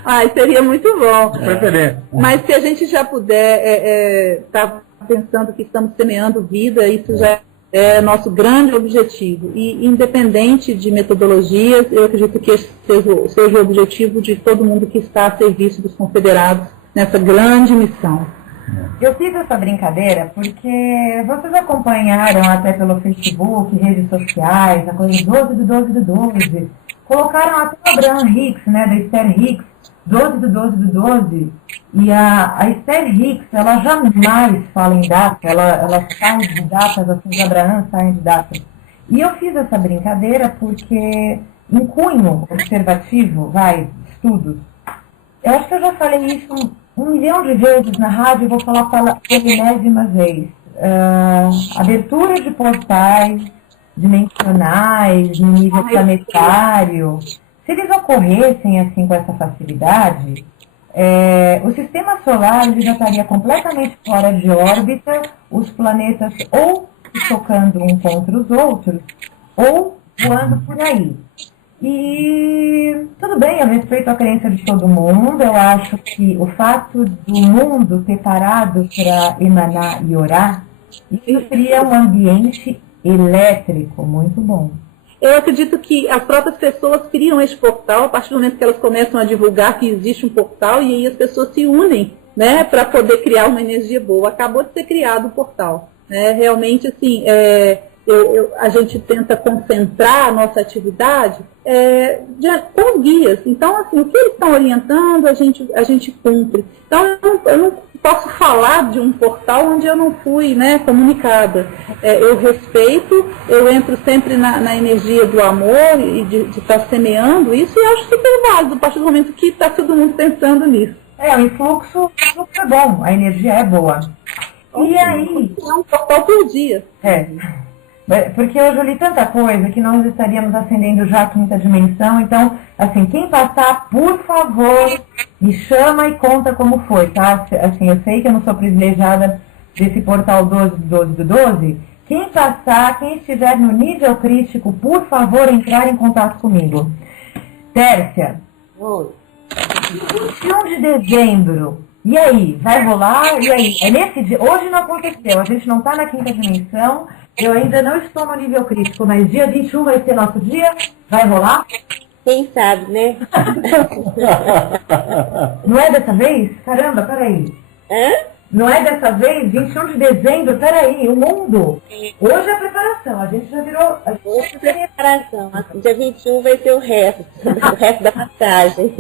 Ai, seria muito bom. Preferência. Mas se a gente já puder estar pensando que estamos semeando vida, isso já é nosso grande objetivo. E independente de metodologias, eu acredito que esse seja o objetivo de todo mundo que está a serviço dos confederados nessa grande missão. Eu fiz essa brincadeira porque vocês acompanharam até pelo Facebook, redes sociais, a coisa 12 do 12 do 12. Colocaram até o Abraham Hicks, né, da Esther Hicks, 12 do 12 do 12. E a Esther Hicks, ela jamais fala em data, ela sai de datas, assim, de Abraham saem de datas. E eu fiz essa brincadeira porque, em cunho observativo, estudos, eu acho que eu já falei isso 1 milhão de vezes na rádio, eu vou falar pela enésima vez. Abertura de portais dimensionais, no nível planetário, se eles ocorressem assim com essa facilidade, O sistema solar ele já estaria completamente fora de órbita, os planetas ou chocando um contra os outros, ou voando por aí. E tudo bem, eu respeito a crença de todo mundo, eu acho que o fato do mundo ter parado para emanar e orar, isso cria um ambiente elétrico muito bom. Eu acredito que as próprias pessoas criam esse portal a partir do momento que elas começam a divulgar que existe um portal e aí as pessoas se unem, né, para poder criar uma energia boa. Acabou de ser criado o portal. Né? Realmente, assim, a gente tenta concentrar a nossa atividade com guias. Então, assim, o que eles estão orientando, a gente cumpre. Então, eu não posso falar de um portal onde eu não fui, né, comunicada. Eu respeito, eu entro sempre na energia do amor e de estar semeando isso e acho super válido, a partir do momento que está todo mundo pensando nisso. O influxo é bom, a energia é boa. E aí... É um portal por dia. Porque hoje eu li tanta coisa que nós estaríamos acendendo já a quinta dimensão. Então, assim, quem passar, por favor, me chama e conta como foi, tá? Assim, eu sei que eu não sou privilegiada desse portal 12 do 12 do 12. Quem passar, quem estiver no nível crítico, por favor, entrar em contato comigo. Tércia. Oi. 21 de dezembro. E aí? Vai rolar? E aí? É nesse dia? Hoje não aconteceu. A gente não está na quinta dimensão. Eu ainda não estou no nível crítico, mas dia 21 vai ser nosso dia? Vai rolar? Quem sabe, né? Não é dessa vez? Caramba, peraí. Não é dessa vez? 21 de dezembro? Peraí, o mundo. Hoje é a preparação, a gente já virou... Hoje é a preparação. Dia 21 vai ter o resto da passagem.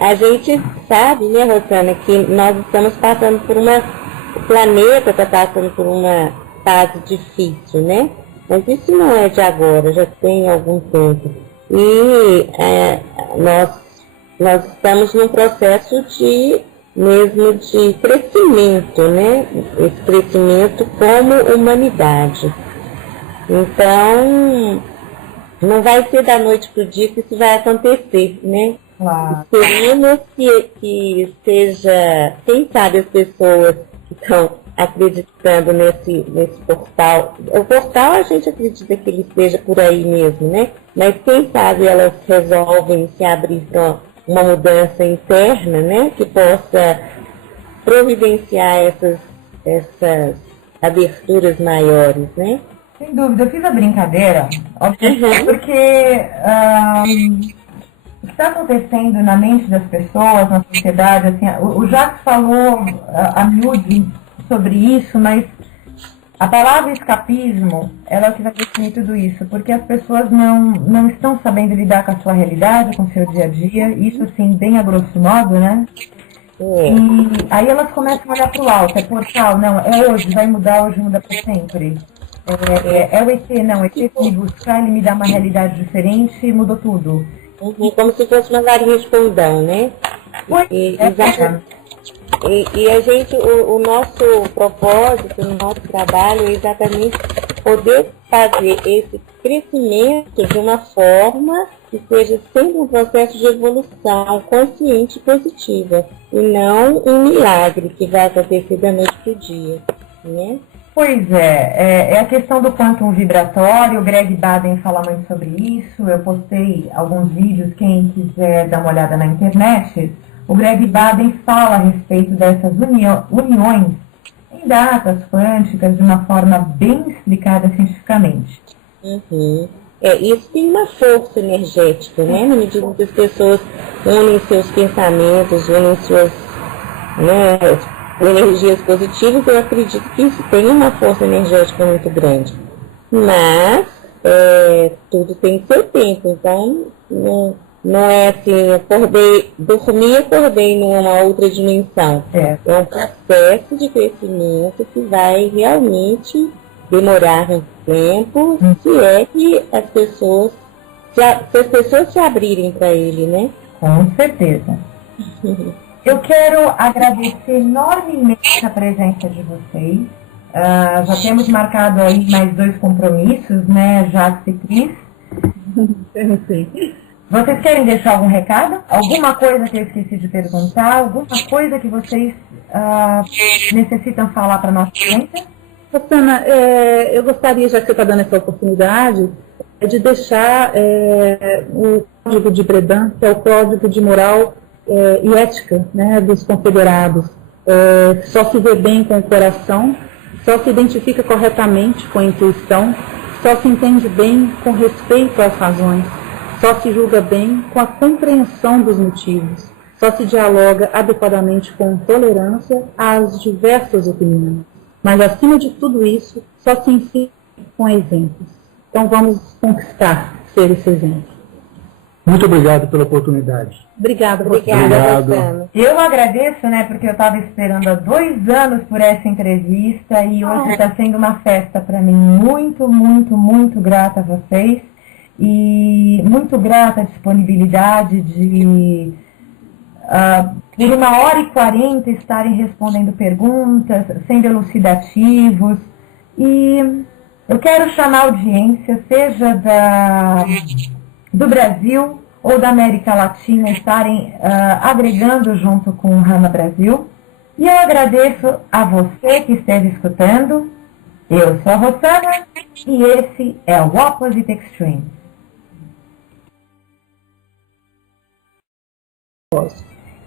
A gente sabe, né, Rosana, que nós estamos passando por o planeta está passando por uma fase difícil, né? Mas isso não é de agora, já tem algum tempo. E nós estamos num processo mesmo de crescimento, né? Esse crescimento como humanidade. Então, não vai ser da noite para o dia que isso vai acontecer, né? Claro. Esperamos que seja, quem sabe as pessoas que estão acreditando nesse portal. O portal a gente acredita que ele esteja por aí mesmo, né? Mas quem sabe elas resolvem se abrir para uma mudança interna, né? Que possa providenciar essas aberturas maiores, né? Sem dúvida, eu fiz a brincadeira, obviamente, porque o que está acontecendo na mente das pessoas, na sociedade, assim, o Jacques falou a miúde sobre isso, mas a palavra escapismo, ela é o que vai definir tudo isso, porque as pessoas não estão sabendo lidar com a sua realidade, com o seu dia a dia, isso assim, bem a grosso modo, né? E aí elas começam a olhar para o alto, é portal, não, é hoje, vai mudar, hoje muda para sempre. É o ET, não, ET que me buscar, ele me dá uma realidade diferente, mudou tudo. Como se fosse uma varinha de condão, né? E a gente, o nosso propósito, o nosso trabalho é exatamente poder fazer esse crescimento de uma forma que seja sempre um processo de evolução consciente e positiva, e não um milagre que vai acontecer da noite para o dia, né? Pois é a questão do quantum vibratório, o Greg Baden fala muito sobre isso, eu postei alguns vídeos, quem quiser dar uma olhada na internet. O Greg Baden fala a respeito dessas uniões em datas quânticas de uma forma bem explicada cientificamente. Isso tem uma força energética, né? Na medida que as pessoas unem seus pensamentos, unem suas energias positivas, eu acredito que isso tem uma força energética muito grande. Mas tudo tem seu tempo, então não é assim, acordei numa outra dimensão. É um processo de crescimento que vai realmente demorar um tempo, se é que as pessoas se abrirem para ele, né? Com certeza. Eu quero agradecer enormemente a presença de vocês. Já temos marcado aí mais 2 compromissos, né, Jacques e Cris? Sim. Vocês querem deixar algum recado? Alguma coisa que eu esqueci de perguntar? Alguma coisa que vocês necessitam falar para a nossa audiência? Rossana, eu gostaria, já que você está dando essa oportunidade, de deixar o Código de Bredan, que é o Código de Moral e Ética, né, dos Confederados. Só se vê bem com o coração, só se identifica corretamente com a intuição, só se entende bem com respeito às razões, só se julga bem com a compreensão dos motivos, só se dialoga adequadamente com tolerância às diversas opiniões. Mas, acima de tudo isso, só se ensina com exemplos. Então, vamos conquistar ser esse exemplo. Muito obrigado pela oportunidade. Obrigada, Obrigada. Eu agradeço, né, porque eu estava esperando há 2 anos por essa entrevista e hoje está sendo uma festa para mim. Muito, muito, muito grata a vocês e muito grata a disponibilidade de, por 1h40, estarem respondendo perguntas, sendo elucidativos. E eu quero chamar a audiência, seja do Brasil ou da América Latina, estarem agregando junto com o Rama Brasil. E eu agradeço a você que esteve escutando. Eu sou a Rossana e esse é o Opposite Extreme.